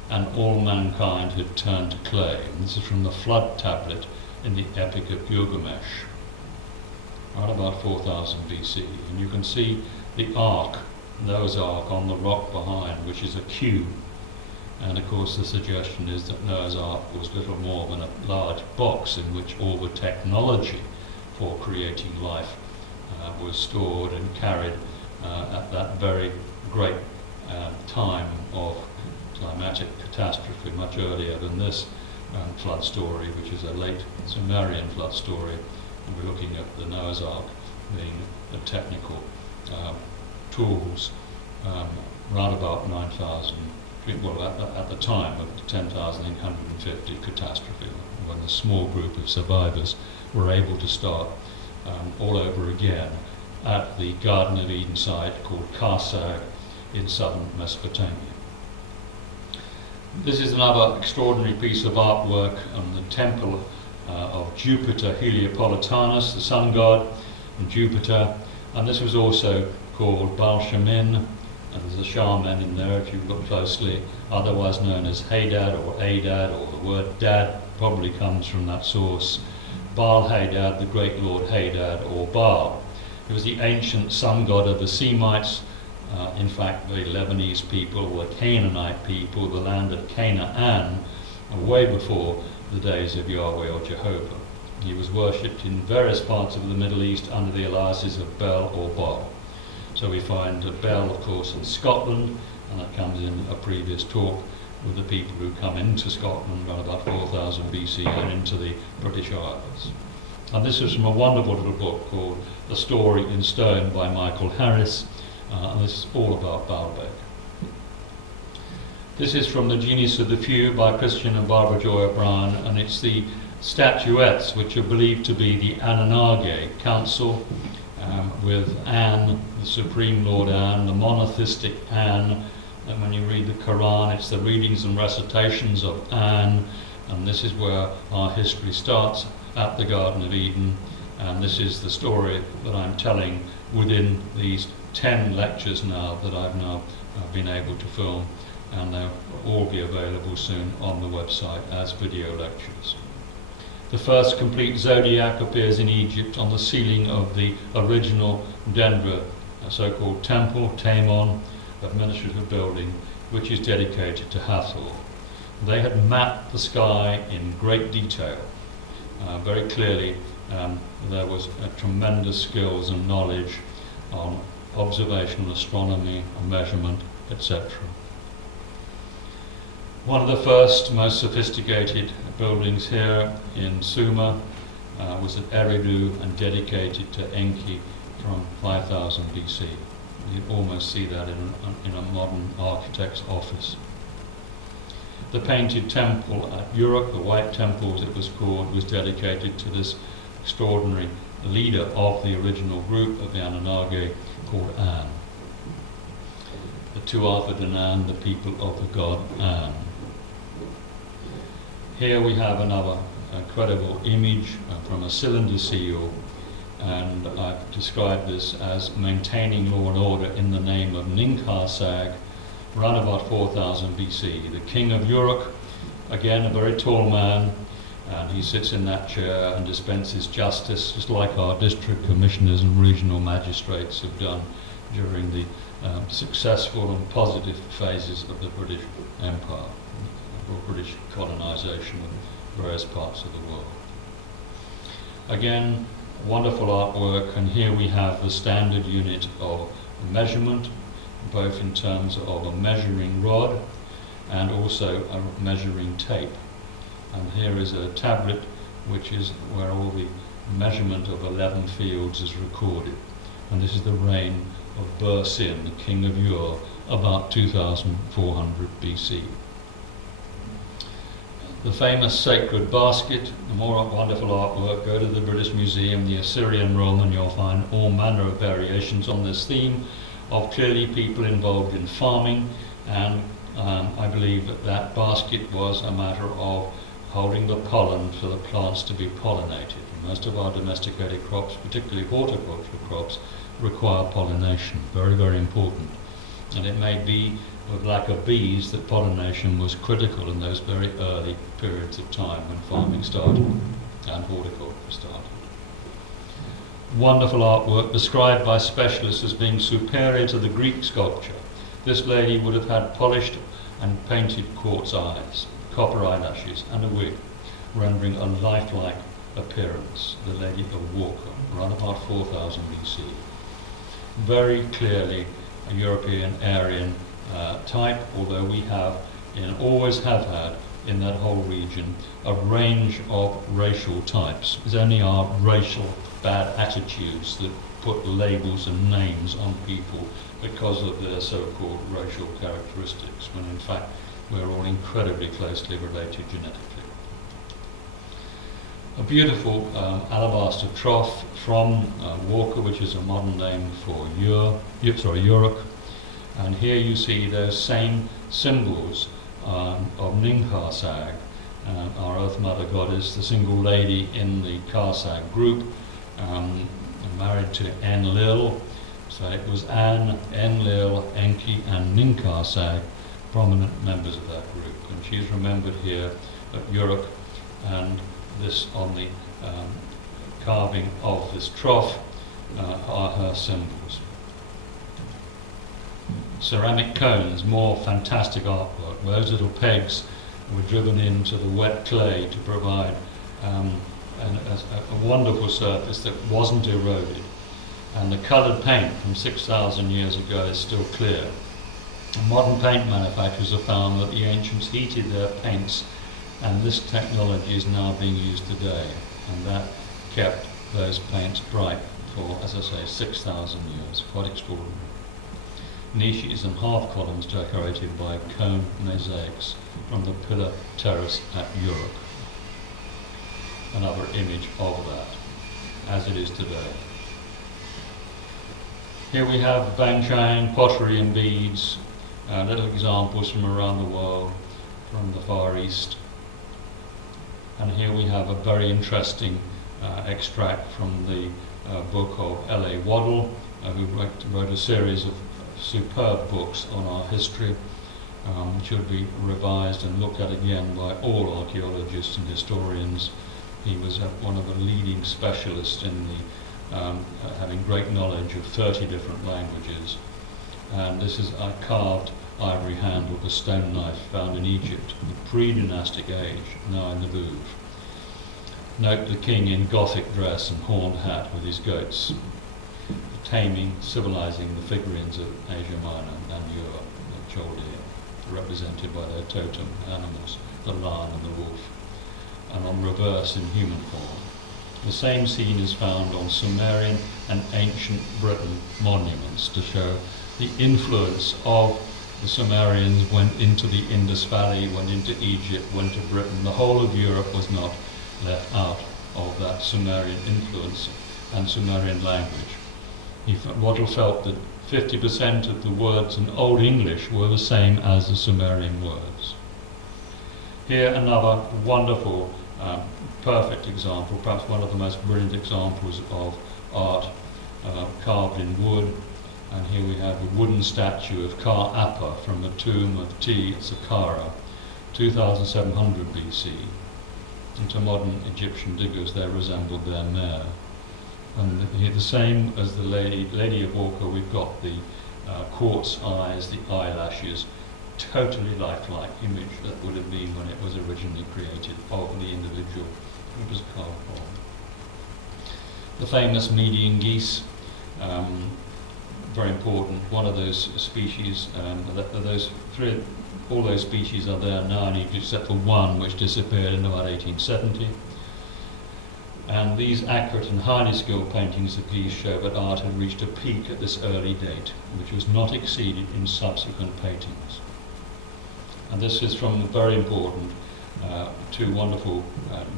and all mankind had turned to clay." And this is from the flood tablet in the Epic of Gilgamesh, right about 4000 BC. And you can see the ark, Noah's ark, on the rock behind, which is a cube. And of course the suggestion is that Noah's Ark was little more than a large box in which all the technology for creating life was stored and carried at that very great time of climatic catastrophe, much earlier than this flood story, which is a late Sumerian flood story. And we're looking at the Noah's Ark being the technical tools round about 9,000, well, at the time of the 10,850 catastrophe, when a small group of survivors were able to start all over again at the Garden of Eden site called Karsag in southern Mesopotamia. This is another extraordinary piece of artwork on the temple of Jupiter Heliopolitanus, the sun god, and Jupiter, and this was also called Baal-Shamin, and there's a shaman in there if you look closely, otherwise known as Hadad or Adad, or the word dad probably comes from that source. Baal-Hadad, the great lord Hadad, or Baal. He was the ancient sun god of the Semites. In fact, the Lebanese people were Canaanite people, the land of Canaan, way before the days of Yahweh or Jehovah. He was worshipped in various parts of the Middle East under the aliases of Bel or Baal. So we find Bel, of course, in Scotland, and that comes in a previous talk with the people who come into Scotland around about 4000 BC and into the British Isles. And this is from a wonderful little book called The Story in Stone by Michael Harris, and this is all about Baalbek. This is from The Genius of the Few by Christian and Barbara Joy O'Brien, and it's the statuettes which are believed to be the Anunnaki Council, with An, the Supreme Lord An, the monotheistic An, and when you read the Quran it's the readings and recitations of An, and this is where our history starts at the Garden of Eden, and this is the story that I'm telling within these 10 lectures now that I've now been able to film, and they'll all be available soon on the website as video lectures. The first complete zodiac appears in Egypt on the ceiling of the original Denver so-called temple, Tamon, administrative building, which is dedicated to Hathor. They had mapped the sky in great detail. Very clearly there was a tremendous skills and knowledge on observational astronomy and measurement, etc. One of the first, most sophisticated buildings here in Sumer was at Eridu and dedicated to Enki from 5000 BC. You almost see that in a modern architect's office. The painted temple at Uruk, the White Temple as it was called, was dedicated to this extraordinary leader of the original group of the Anunnaki called An. The Tuatha Danann, the people of the god An. Here we have another incredible image from a cylinder seal, and I've described this as maintaining law and order in the name of Ninkarsag, around about 4000 BC. The king of Uruk, again a very tall man, and he sits in that chair and dispenses justice, just like our district commissioners and regional magistrates have done during the successful and positive phases of the British Empire, or British colonisation of various parts of the world. Again, wonderful artwork, and here we have the standard unit of measurement, both in terms of a measuring rod and also a measuring tape. And here is a tablet which is where all the measurement of 11 fields is recorded. And this is the reign of Bur-Sin, the king of Ur, about 2400 BC. The famous sacred basket, the more wonderful artwork, go to the British Museum, the Assyrian Room, and you'll find all manner of variations on this theme of clearly people involved in farming, and I believe that that basket was a matter of holding the pollen for the plants to be pollinated. Most of our domesticated crops, particularly horticultural crops, require pollination, very, very important. And it may be with lack of bees that pollination was critical in those very early periods of time when farming started and horticulture started. Wonderful artwork described by specialists as being superior to the Greek sculpture. This lady would have had polished and painted quartz eyes, copper eyelashes, and a wig, rendering a lifelike appearance, the Lady of Walker, around about 4000 BC. Very clearly a European Aryan type, although we have, and always have had, in that whole region, a range of racial types. It's only our racial bad attitudes that put labels and names on people because of their so-called racial characteristics, when in fact we're all incredibly closely related genetically. A beautiful alabaster trough from Walker, which is a modern name for Uruk. And here you see those same symbols of Ninkarsag, our Earth Mother Goddess, the single lady in the Karsag group, married to Enlil. So it was An, Enlil, Enki, and Ninkarsag, prominent members of that group. And she's remembered here at Uruk, and this on the carving of this trough are her symbols. Ceramic cones, more fantastic artwork. Those little pegs were driven into the wet clay to provide a wonderful surface that wasn't eroded. And the coloured paint from 6,000 years ago is still clear. Modern paint manufacturers have found that the ancients heated their paints, and this technology is now being used today, and that kept those paints bright for, as I say, 6,000 years. Quite extraordinary. Niches and half columns decorated by cone mosaics from the pillar terrace at Uruk. Another image of that, as it is today. Here we have Banchang, pottery and beads, little examples from around the world, from the Far East. And here we have a very interesting extract from the book of L.A. Waddell, who wrote a series of superb books on our history, which should be revised and looked at again by all archaeologists and historians. He was one of the leading specialists in the having great knowledge of 30 different languages. And this is a carved ivory handle of a stone knife found in Egypt, the pre-dynastic age, now in the Louvre. Note the king in Gothic dress and horned hat with his goats, taming, civilizing the figurines of Asia Minor and Europe, the Chaldea, represented by their totem animals, the lion and the wolf, and on reverse in human form. The same scene is found on Sumerian and ancient Britain monuments to show the influence of the Sumerians went into the Indus Valley, went into Egypt, went to Britain. The whole of Europe was not left out of that Sumerian influence and Sumerian language. Waddell felt that 50% of the words in Old English were the same as the Sumerian words. Here another wonderful, perfect example, perhaps one of the most brilliant examples of art carved in wood. And here we have a wooden statue of Ka Appa from the tomb of T. Saqqara, 2700 BC. And to modern Egyptian diggers, they resembled their mare. And here, the same as the Lady of Walker, we've got the quartz eyes, the eyelashes, totally lifelike image that would have been when it was originally created of the individual it was carved from. The famous Median geese, very important, one of those species, all those species are there now in Egypt except for one which disappeared in about 1870. And these accurate and highly skilled paintings of geese show that art had reached a peak at this early date, which was not exceeded in subsequent paintings. And this is from very important two wonderful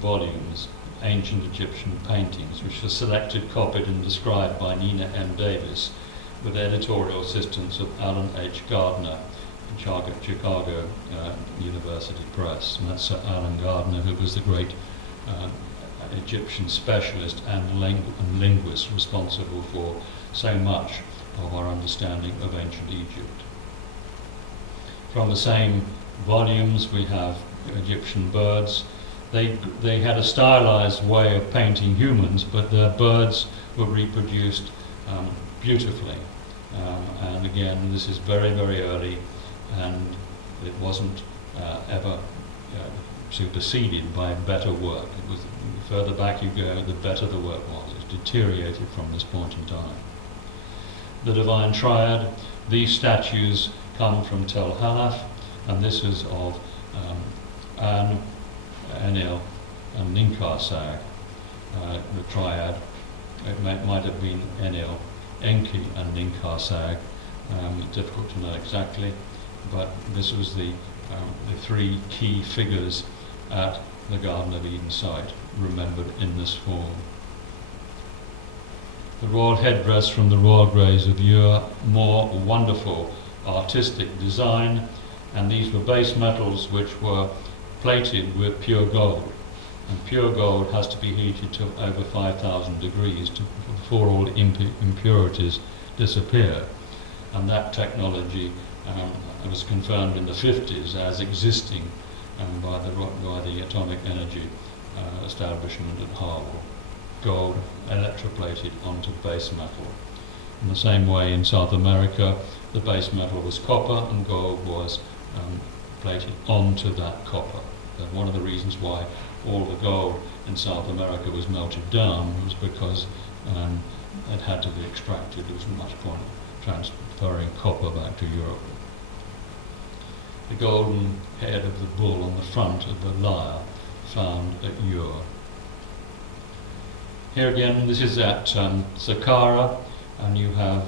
volumes, Ancient Egyptian Paintings, which were selected, copied and described by Nina M. Davis, with editorial assistance of Alan H. Gardner, Chicago University Press. And that's Sir Alan Gardner, who was the great Egyptian specialist and linguist responsible for so much of our understanding of ancient Egypt. From the same volumes we have Egyptian birds. They had a stylized way of painting humans, but their birds were reproduced beautifully. And again, this is very, very early, and but it wasn't ever superseded by better work. It was, the further back you go, the better the work was. It's deteriorated from this point in time. The Divine Triad, these statues come from Tel Halaf, and this is of An, Enil, and Ninkarsag, the Triad. It might have been Enil, Enki, and Ninkarsag. Difficult to know exactly, but this was the three key figures at the Garden of Eden site, remembered in this form. The royal headdress from the royal graves of Ur, more wonderful artistic design, and these were base metals which were plated with pure gold. And pure gold has to be heated to over 5,000 degrees before all impurities disappear. And that technology was confirmed in the 50s as existing by the atomic energy establishment at Harwell. Gold electroplated onto base metal. In the same way in South America, the base metal was copper and gold was plated onto that copper. And one of the reasons why all the gold in South America was melted down was because it had to be extracted. There was much point of transferring copper back to Europe. The golden head of the bull on the front of the lyre found at Ur. Here again, this is at Saqqara, and you have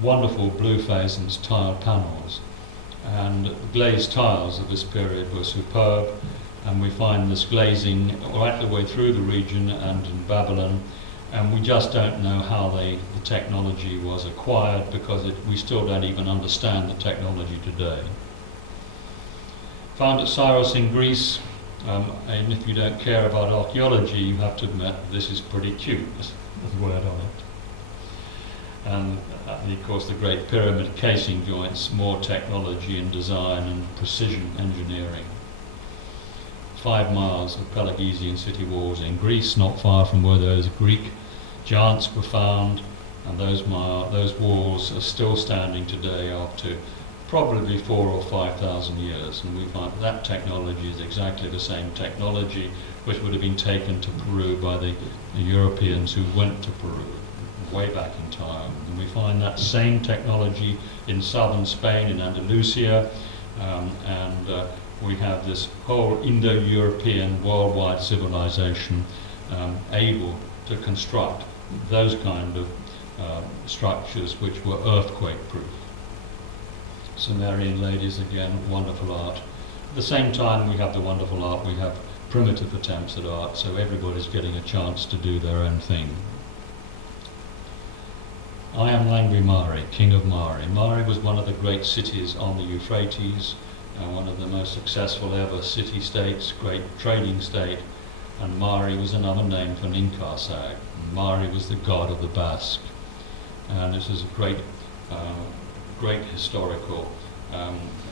wonderful blue pheasants tile panels. And the glazed tiles of this period were superb, and we find this glazing right the way through the region and in Babylon, and we just don't know how the technology was acquired, because we still don't even understand the technology today. Found at Syros in Greece, and if you don't care about archaeology, you have to admit this is pretty cute. There's a word on it. And of course the Great Pyramid casing joints, more technology and design and precision engineering. 5 miles of Pelagesian city walls in Greece, not far from where those Greek giants were found, and those walls are still standing today after probably 4,000 or 5,000 years, and we find that technology is exactly the same technology which would have been taken to Peru by the Europeans who went to Peru way back in time. And we find that same technology in southern Spain, in Andalusia, and we have this whole Indo-European worldwide civilization able to construct those kind of structures which were earthquake-proof. Sumerian ladies, again, wonderful art. At the same time we have the wonderful art, we have primitive attempts at art, so everybody's getting a chance to do their own thing. I am Langri Mari, king of Mari. Mari was one of the great cities on the Euphrates, one of the most successful ever city-states, great trading state, and Mari was another name for Ninkarsag. Mari was the god of the Basque, and this is a great historical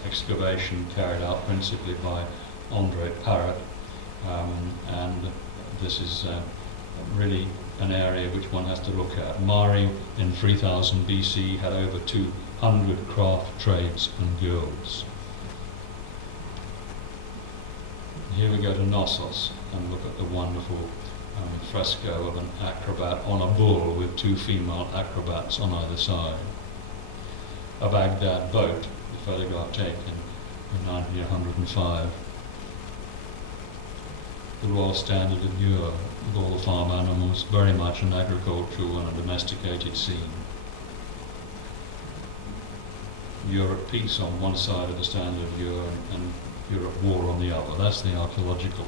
excavation carried out principally by André Parrot, and this is really an area which one has to look at. Mari in 3000 BC had over 200 craft trades and guilds. Here we go to Knossos and look at the wonderful fresco of an acrobat on a bull with 2 female acrobats on either side. A Baghdad boat, the photograph taken in 1905. The royal standard of Ur, with all the farm animals, very much an agricultural and a domesticated scene. Europe peace on one side of the standard of Ur and Europe war on the other. That's the archaeological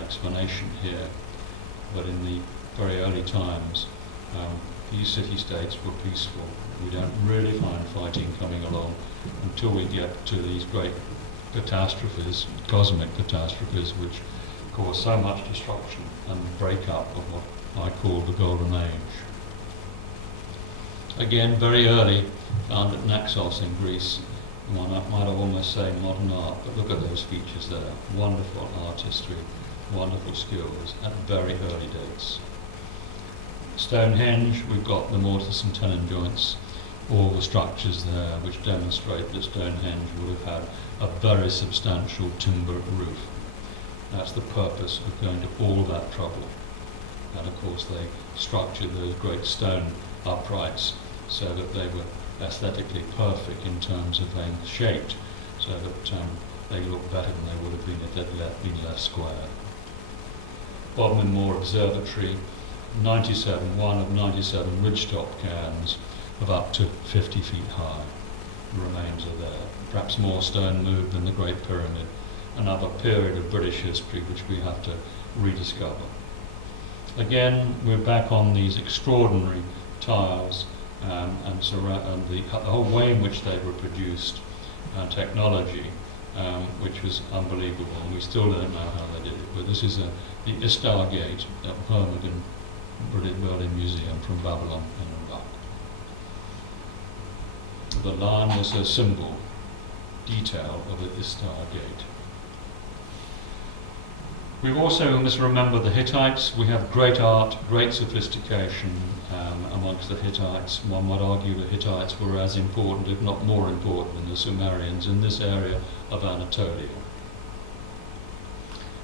explanation here. But in the very early times, these city-states were peaceful. We don't really find fighting coming along until we get to these great catastrophes, cosmic catastrophes, which cause so much destruction and breakup of what I call the Golden Age. Again, very early, found at Naxos in Greece. One might almost say modern art, but look at those features there. Wonderful artistry, wonderful skills at very early dates. Stonehenge, we've got the mortise and tenon joints all the structures there which demonstrate that Stonehenge would have had a very substantial timber roof. That's the purpose of going to all that trouble. And of course they structured those great stone uprights so that they were aesthetically perfect in terms of being shaped, so that they look better than they would have been if they'd been left square. Bodmin Moor Observatory, 97, one of 97 ridgetop cairns of up to 50 feet high. The remains are there. Perhaps more stone moved than the Great Pyramid, another period of British history which we have to rediscover. Again, we're back on these extraordinary tiles and the whole way in which they were produced, technology, which was unbelievable, and we still don't know how they did it. But this is the Istar Gate at Birmingham Berlin Museum from Babylon and Iraq. The lion was a symbol, detail of the Istar Gate. We also must remember the Hittites. We have great art, great sophistication amongst the Hittites. One might argue the Hittites were as important, if not more important, than the Sumerians in this area of Anatolia.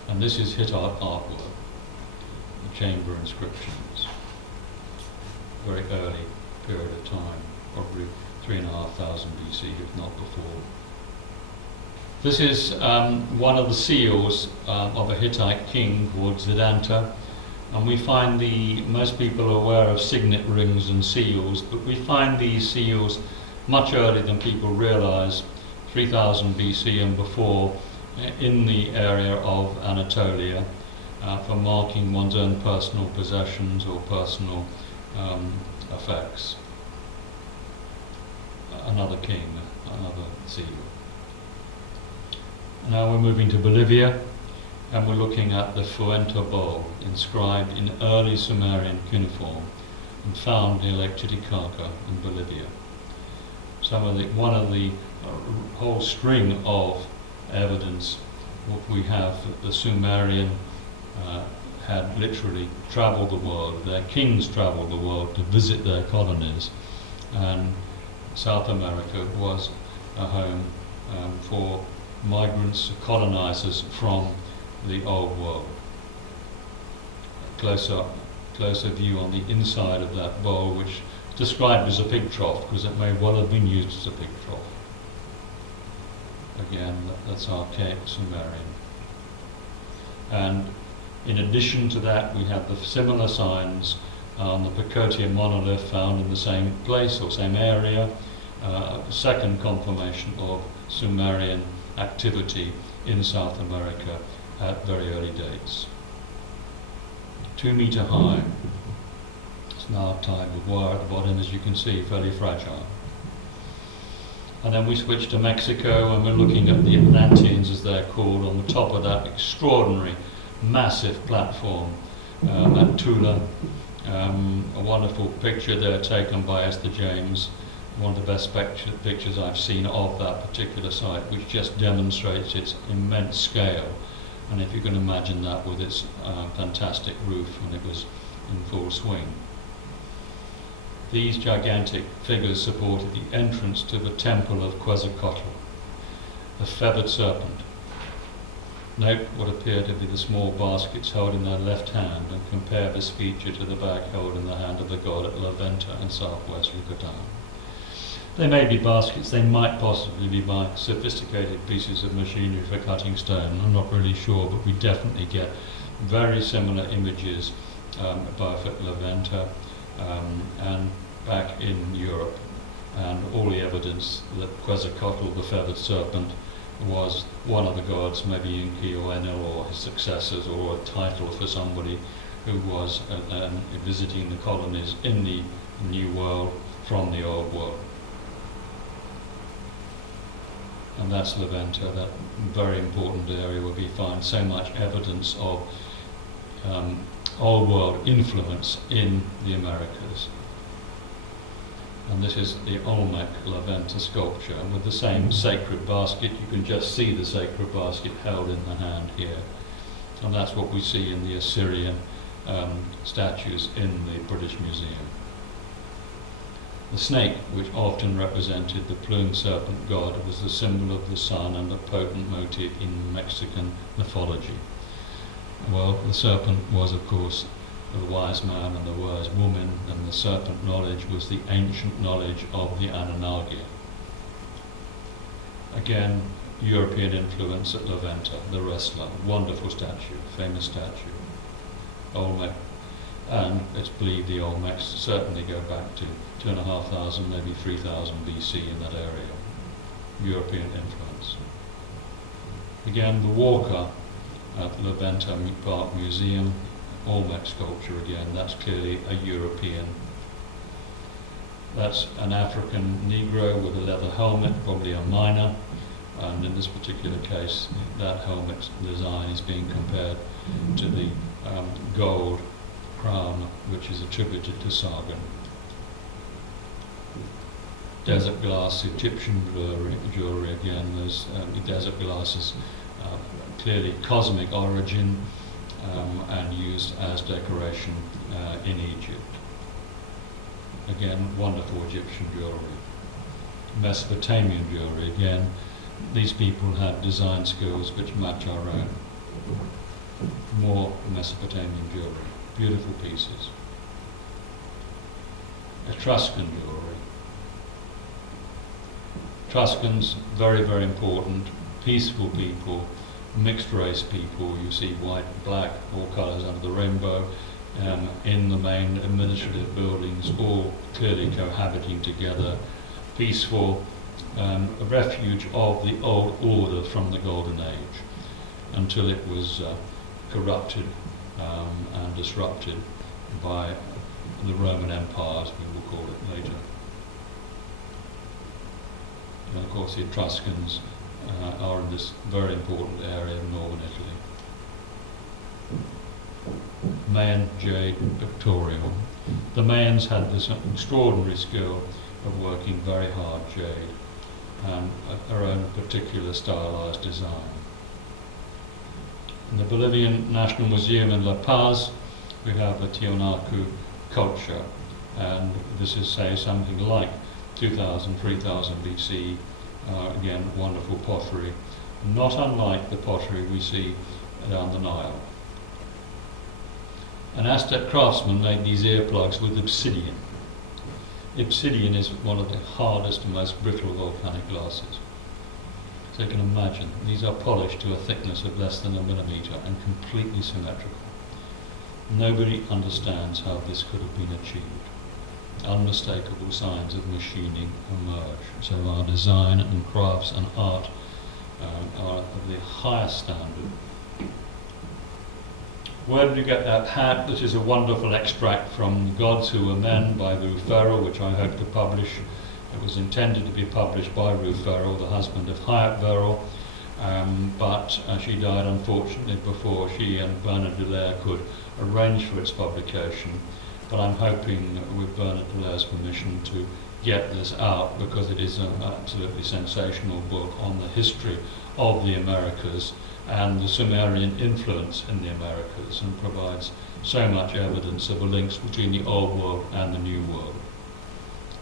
And this is Hittite artwork, the chamber inscriptions, very early period of time, probably 3,500 BC, if not before. This is one of the seals of a Hittite king called Zidanta, and we find most people are aware of signet rings and seals, but we find these seals much earlier than people realize, 3000 BC and before, in the area of Anatolia, for marking one's own personal possessions or personal effects. Another king, another seal. Now we're moving to Bolivia, and we're looking at the Fuente bowl, inscribed in early Sumerian cuneiform and found near Lake Titicaca in Bolivia. One of the whole string of evidence we have that the Sumerian had literally travelled the world. Their kings travelled the world to visit their colonies, and South America was a home for migrants, colonizers from the old world. Closer view on the inside of that bowl, which is described as a pig trough because it may well have been used as a pig trough. Again, that's archaic Sumerian. And in addition to that, we have the similar signs on the Percotian monolith found in the same place or same area, second confirmation of Sumerian activity in South America at very early dates. 2 meter high. It's now tied with wire at the bottom, as you can see, fairly fragile. And then we switch to Mexico, and we're looking at the Atlanteans, as they're called, on the top of that extraordinary, massive platform at Tula. A wonderful picture there taken by Esther James, one of the best pictures I've seen of that particular site, which just demonstrates its immense scale. And if you can imagine that with its fantastic roof when it was in full swing. These gigantic figures supported the entrance to the temple of Quetzalcoatl, the Feathered Serpent. Note what appear to be the small baskets held in their left hand, and compare this feature to the bag held in the hand of the god at Lavente in southwest Yucatan. They may be baskets, they might possibly be sophisticated pieces of machinery for cutting stone. I'm not really sure, but we definitely get very similar images both at Lavente and back in Europe, and all the evidence that Quetzalcoatl, the Feathered Serpent, was one of the gods, maybe Inki or Enel or his successors, or a title for somebody who was visiting the colonies in the New World from the Old World. And that's Lavente, that very important area where we find so much evidence of Old World influence in the Americas. And this is the Olmec Lavente sculpture, and with the same sacred basket. You can just see the sacred basket held in the hand here. And that's what we see in the Assyrian statues in the British Museum. The snake, which often represented the plumed serpent god, was the symbol of the sun and a potent motif in Mexican mythology. Well, the serpent was, of course, the wise man and the wise woman, and the serpent knowledge was the ancient knowledge of the Anunnaki. Again, European influence at Lavente, the wrestler, wonderful statue, famous statue. Olmec, and it's believed the Olmecs certainly go back to 2,500, maybe 3,000 BC in that area. European influence. Again, the walker at Lavente Park Museum, Olmec sculpture again, that's clearly a European. That's an African Negro with a leather helmet, probably a miner, and in this particular case, that helmet design is being compared to the gold crown which is attributed to Sargon. Desert glass, Egyptian jewellery again, those desert glasses, clearly cosmic origin, and used as decoration in Egypt. Again, wonderful Egyptian jewellery. Mesopotamian jewellery, again, these people had design skills which match our own. More Mesopotamian jewellery, beautiful pieces. Etruscan jewellery. Etruscans, very, very important, peaceful people, mixed race people. You see white, black, all colours under the rainbow, in the main administrative buildings, all clearly cohabiting together, peaceful, a refuge of the old order from the Golden Age, until it was corrupted and disrupted by the Roman Empire, as we will call it later. And of course the Etruscans are in this very important area of northern Italy. Mayan jade pictorial. The Mayans had this extraordinary skill of working very hard jade and their own particular stylized design. In the Bolivian National Museum in La Paz, we have the Tianaku Culture, and this is, say, something like 2000, 3000 BC, again, wonderful pottery, not unlike the pottery we see down the Nile. An Aztec craftsman made these earplugs with obsidian. Obsidian is one of the hardest and most brittle volcanic glasses. So you can imagine, these are polished to a thickness of less than 1 millimeter and completely symmetrical. Nobody understands how this could have been achieved. Unmistakable signs of machining emerge. So our design and crafts and art are of the highest standard. Where did you get that hat? This is a wonderful extract from Gods Who Were Men by Ruth Ferrell, which I hope to publish. It was intended to be published by Ruth Ferrell, the husband of Hyatt Verrill, but she died unfortunately before she and Bernard Dallaire could arrange for its publication. But I'm hoping, with Bernard Dallaire's permission, to get this out, because it is an absolutely sensational book on the history of the Americas and the Sumerian influence in the Americas, and provides so much evidence of the links between the Old World and the New World.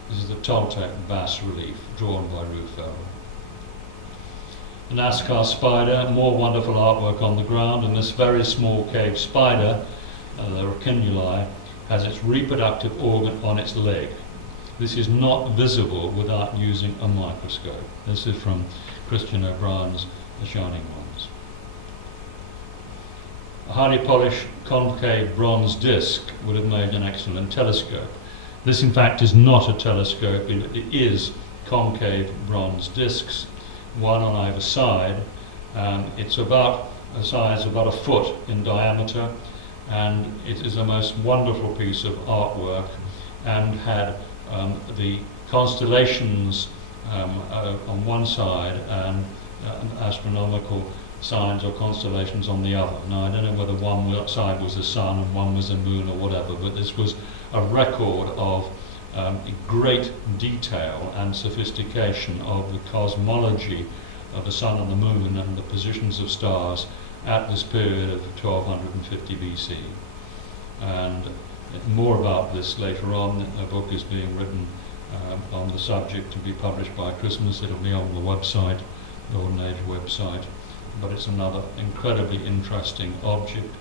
This is the Toltec bas-relief drawn by Ruth Ferrell. The Nascar Spider, more wonderful artwork on the ground, and this very small cave spider, the Rachinuli, has its reproductive organ on its leg. This is not visible without using a microscope. This is from Christian O'Brien's The Shining Ones. A highly polished concave bronze disc would have made an excellent telescope. This in fact is not a telescope, it is concave bronze discs, one on either side. It's about a size of about 1 foot in diameter, and it is a most wonderful piece of artwork, and had the constellations on one side and astronomical signs or constellations on the other. Now I don't know whether one side was the sun and one was the moon or whatever, but this was a record of great detail and sophistication of the cosmology of the sun and the moon and the positions of stars at this period of 1250 BC. And more about this later on. A book is being written on the subject to be published by Christmas. It'll be on the website, the Golden Age website. But it's another incredibly interesting object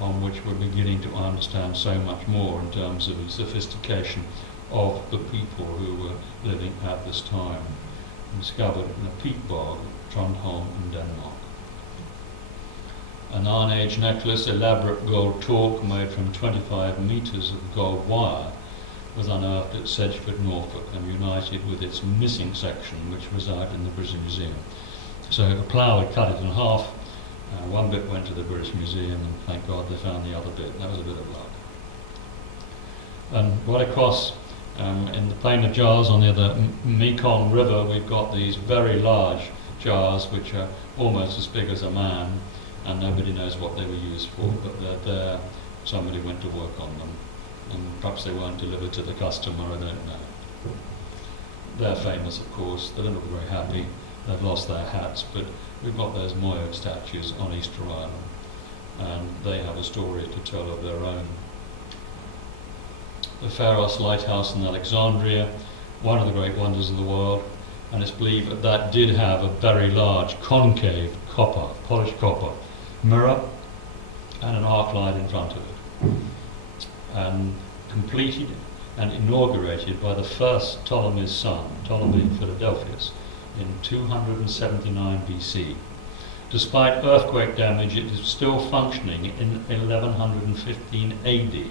on which we're beginning to understand so much more in terms of the sophistication of the people who were living at this time. Discovered in a peat bog at Trondheim in Denmark. An Iron Age necklace, elaborate gold torque made from 25 metres of gold wire, was unearthed at Sedgeford, Norfolk, and united with its missing section, which resided in the British Museum. So a plough had cut it in half. One bit went to the British Museum, and thank God they found the other bit. That was a bit of luck. And right across in the plain of jars on the other Mekong River, we've got these very large jars which are almost as big as a man, and nobody knows what they were used for, but they're there. Somebody went to work on them, and perhaps they weren't delivered to the customer, I don't know. They're famous, of course. They don't look very happy. They've lost their hats, but we've got those Moyog statues on Easter Island, and they have a story to tell of their own. The Pharos Lighthouse in Alexandria, one of the great wonders of the world, and it's believed that that did have a very large concave copper, polished copper, mirror and an arc light in front of it, and completed and inaugurated by the first Ptolemy's son, Ptolemy Philadelphus, in 279 BC. Despite earthquake damage, it is still functioning in 1115 AD.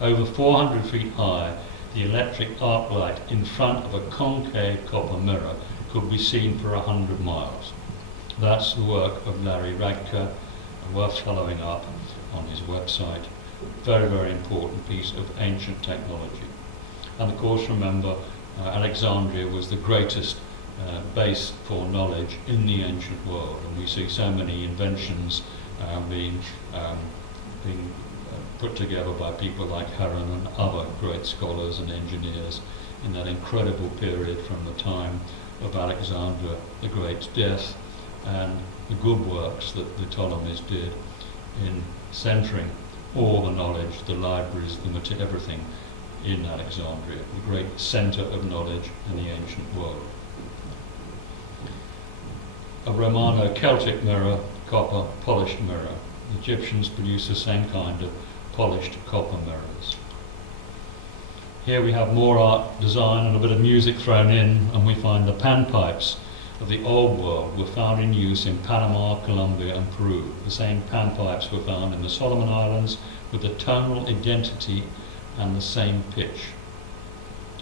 Over 400 feet high, the electric arc light in front of a concave copper mirror could be seen for 100 miles. That's the work of Larry Radke, worth following up on his website. Very, very important piece of ancient technology. And of course, remember, Alexandria was the greatest base for knowledge in the ancient world, and we see so many inventions being put together by people like Heron and other great scholars and engineers in that incredible period from the time of Alexander the Great's death, and the good works that the Ptolemies did in centering all the knowledge, the libraries, everything in Alexandria, the great centre of knowledge in the ancient world. A Romano-Celtic mirror, copper polished mirror. The Egyptians produced the same kind of polished copper mirrors. Here we have more art, design, and a bit of music thrown in, and we find the panpipes of the Old World were found in use in Panama, Colombia, and Peru. The same panpipes were found in the Solomon Islands with the tonal identity and the same pitch.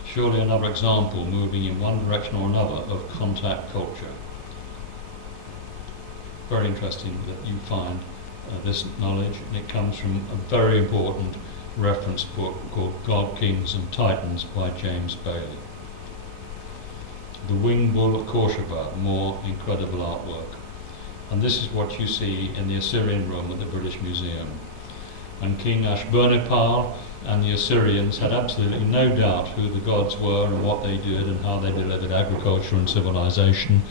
Surely another example, moving in one direction or another, of contact culture. Very interesting that you find this knowledge, and it comes from a very important reference book called God, Kings and Titans by James Bailey. The Winged Bull of Korshavah, more incredible artwork. And this is what you see in the Assyrian room at the British Museum. And King Ashburnipal and the Assyrians had absolutely no doubt who the gods were and what they did and how they delivered agriculture and civilization.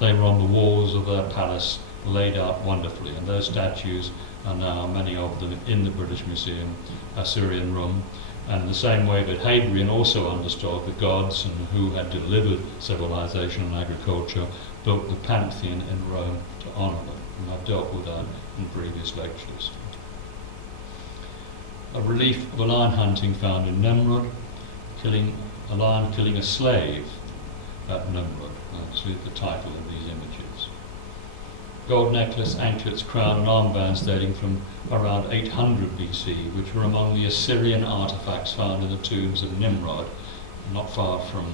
They were on the walls of their palace, laid out wonderfully, and those statues are now, many of them, in the British Museum Assyrian room. And the same way that Hadrian also understood the gods and who had delivered civilization and agriculture, built the Pantheon in Rome to honour them. And I've dealt with that in previous lectures. A relief of a lion hunting found in Nimrod, a lion killing a slave at Nimrod. That's the title of these images. Gold necklace, anklets, crown and armbands dating from around 800 BC, which were among the Assyrian artifacts found in the tombs of Nimrod, not far from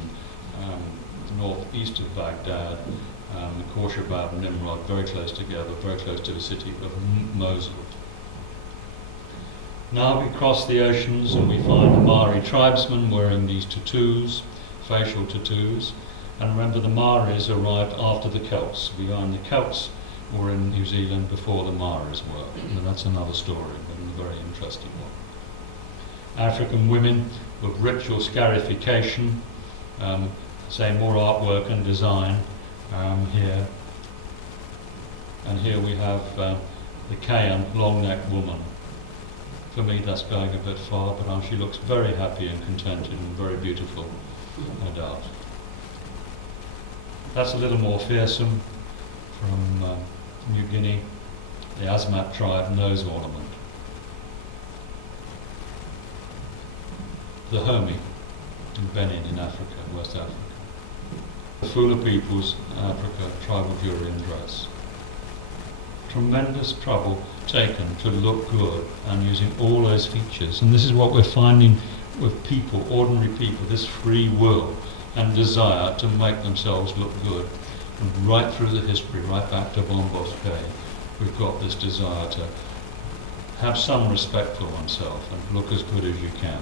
northeast of Baghdad, Korshavah and Nimrod, very close together, very close to the city of Mosul. Now we cross the oceans and we find the Maori tribesmen wearing these tattoos, facial tattoos, and remember the Maoris arrived after the Celts. The Celts were in New Zealand before the Maoris were, and that's another story, but a very interesting one. African women with ritual scarification, say more artwork and design here. And here we have the Kayan long-necked woman. For me that's going a bit far, but she looks very happy and contented and very beautiful. no doubt. That's a little more fearsome from New Guinea, the Asmat tribe nose ornament. The Homi in Benin in Africa, West Africa. The Fula peoples, Africa, tribal jewellery and dress. Tremendous trouble taken to look good and using all those features. And this is what we're finding with people, ordinary people, this free will and desire to make themselves look good. And right through the history, right back to Bombas Cave, we've got this desire to have some respect for oneself and look as good as you can.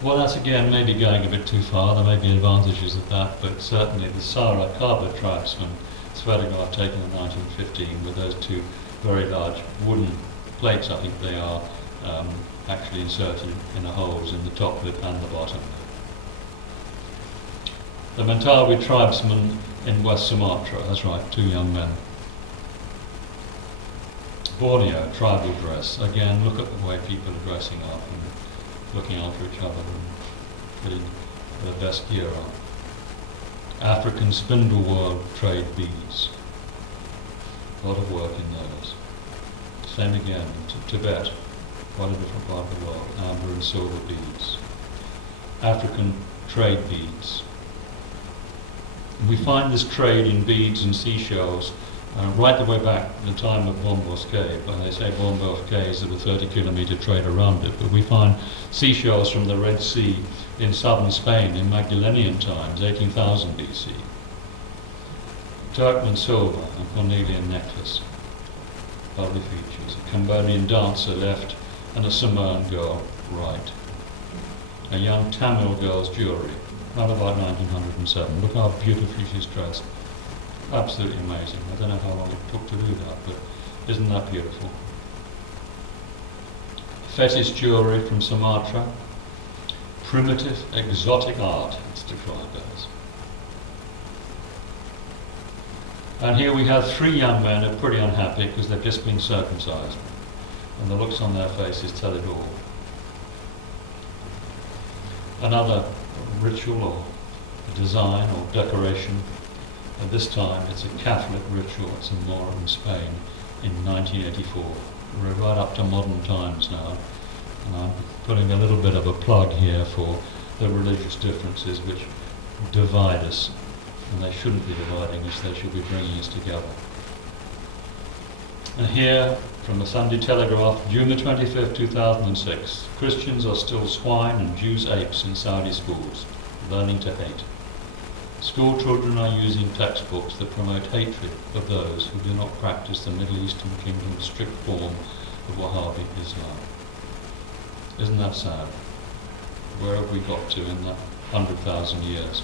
Well, that's again maybe going a bit too far. There may be advantages of that, but certainly the Sara Kaba tribesman, this photograph taken in 1915 with those two very large wooden plates, I think they are, actually inserted in the holes in the top lip and the bottom. The Mentawai tribesman in West Sumatra, that's right, two young men. Borneo, tribal dress. Again, look at the way people are dressing up and looking after each other and putting their best gear on. African spindleworm trade beads. A lot of work in those. Same again, Tibet, quite a different part of the world, amber and silver beads. African trade beads. We find this trade in beads and seashells right the way back to the time of Bombas Cave. When they say Bombas Cave, there was a 30-kilometre trade around it, but we find seashells from the Red Sea in southern Spain in Magdalenian times, 18,000 BC. Turkmen silver and cornelian necklace. Lovely features. A Cambodian dancer left and a Samoan girl right. A young Tamil girl's jewellery, around about 1907. Look how beautifully she's dressed. Absolutely amazing. I don't know how long it took to do that, but isn't that beautiful? Fetish jewellery from Sumatra. Primitive, exotic art, it's described as. And here we have three young men who are pretty unhappy because they've just been circumcised. And the looks on their faces tell it all. Another ritual or design or decoration. At this time it's a Catholic ritual. It's in Mora in Spain in 1984. We're right up to modern times now. And I'm putting a little bit of a plug here for the religious differences which divide us. And they shouldn't be dividing us, they should be bringing us together. And here, from the Sunday Telegraph, June the 25th, 2006, Christians are still swine and Jews apes in Saudi schools, learning to hate. School children are using textbooks that promote hatred of those who do not practice the Middle Eastern kingdom's strict form of Wahhabi Islam. Isn't that sad? Where have we got to in that 100,000 years?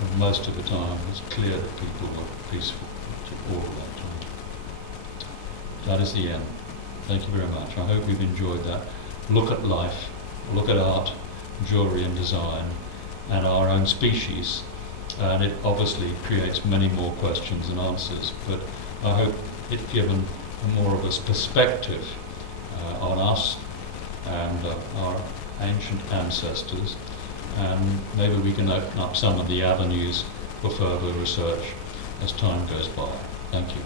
And most of the time it's clear that people were peaceful all of that time. That is the end. Thank you very much. I hope you've enjoyed that. Look at life, look at art, jewellery and design, and our own species. And it obviously creates many more questions and answers, but I hope it's given more of a perspective on us and our ancient ancestors, and maybe we can open up some of the avenues for further research as time goes by. Thank you.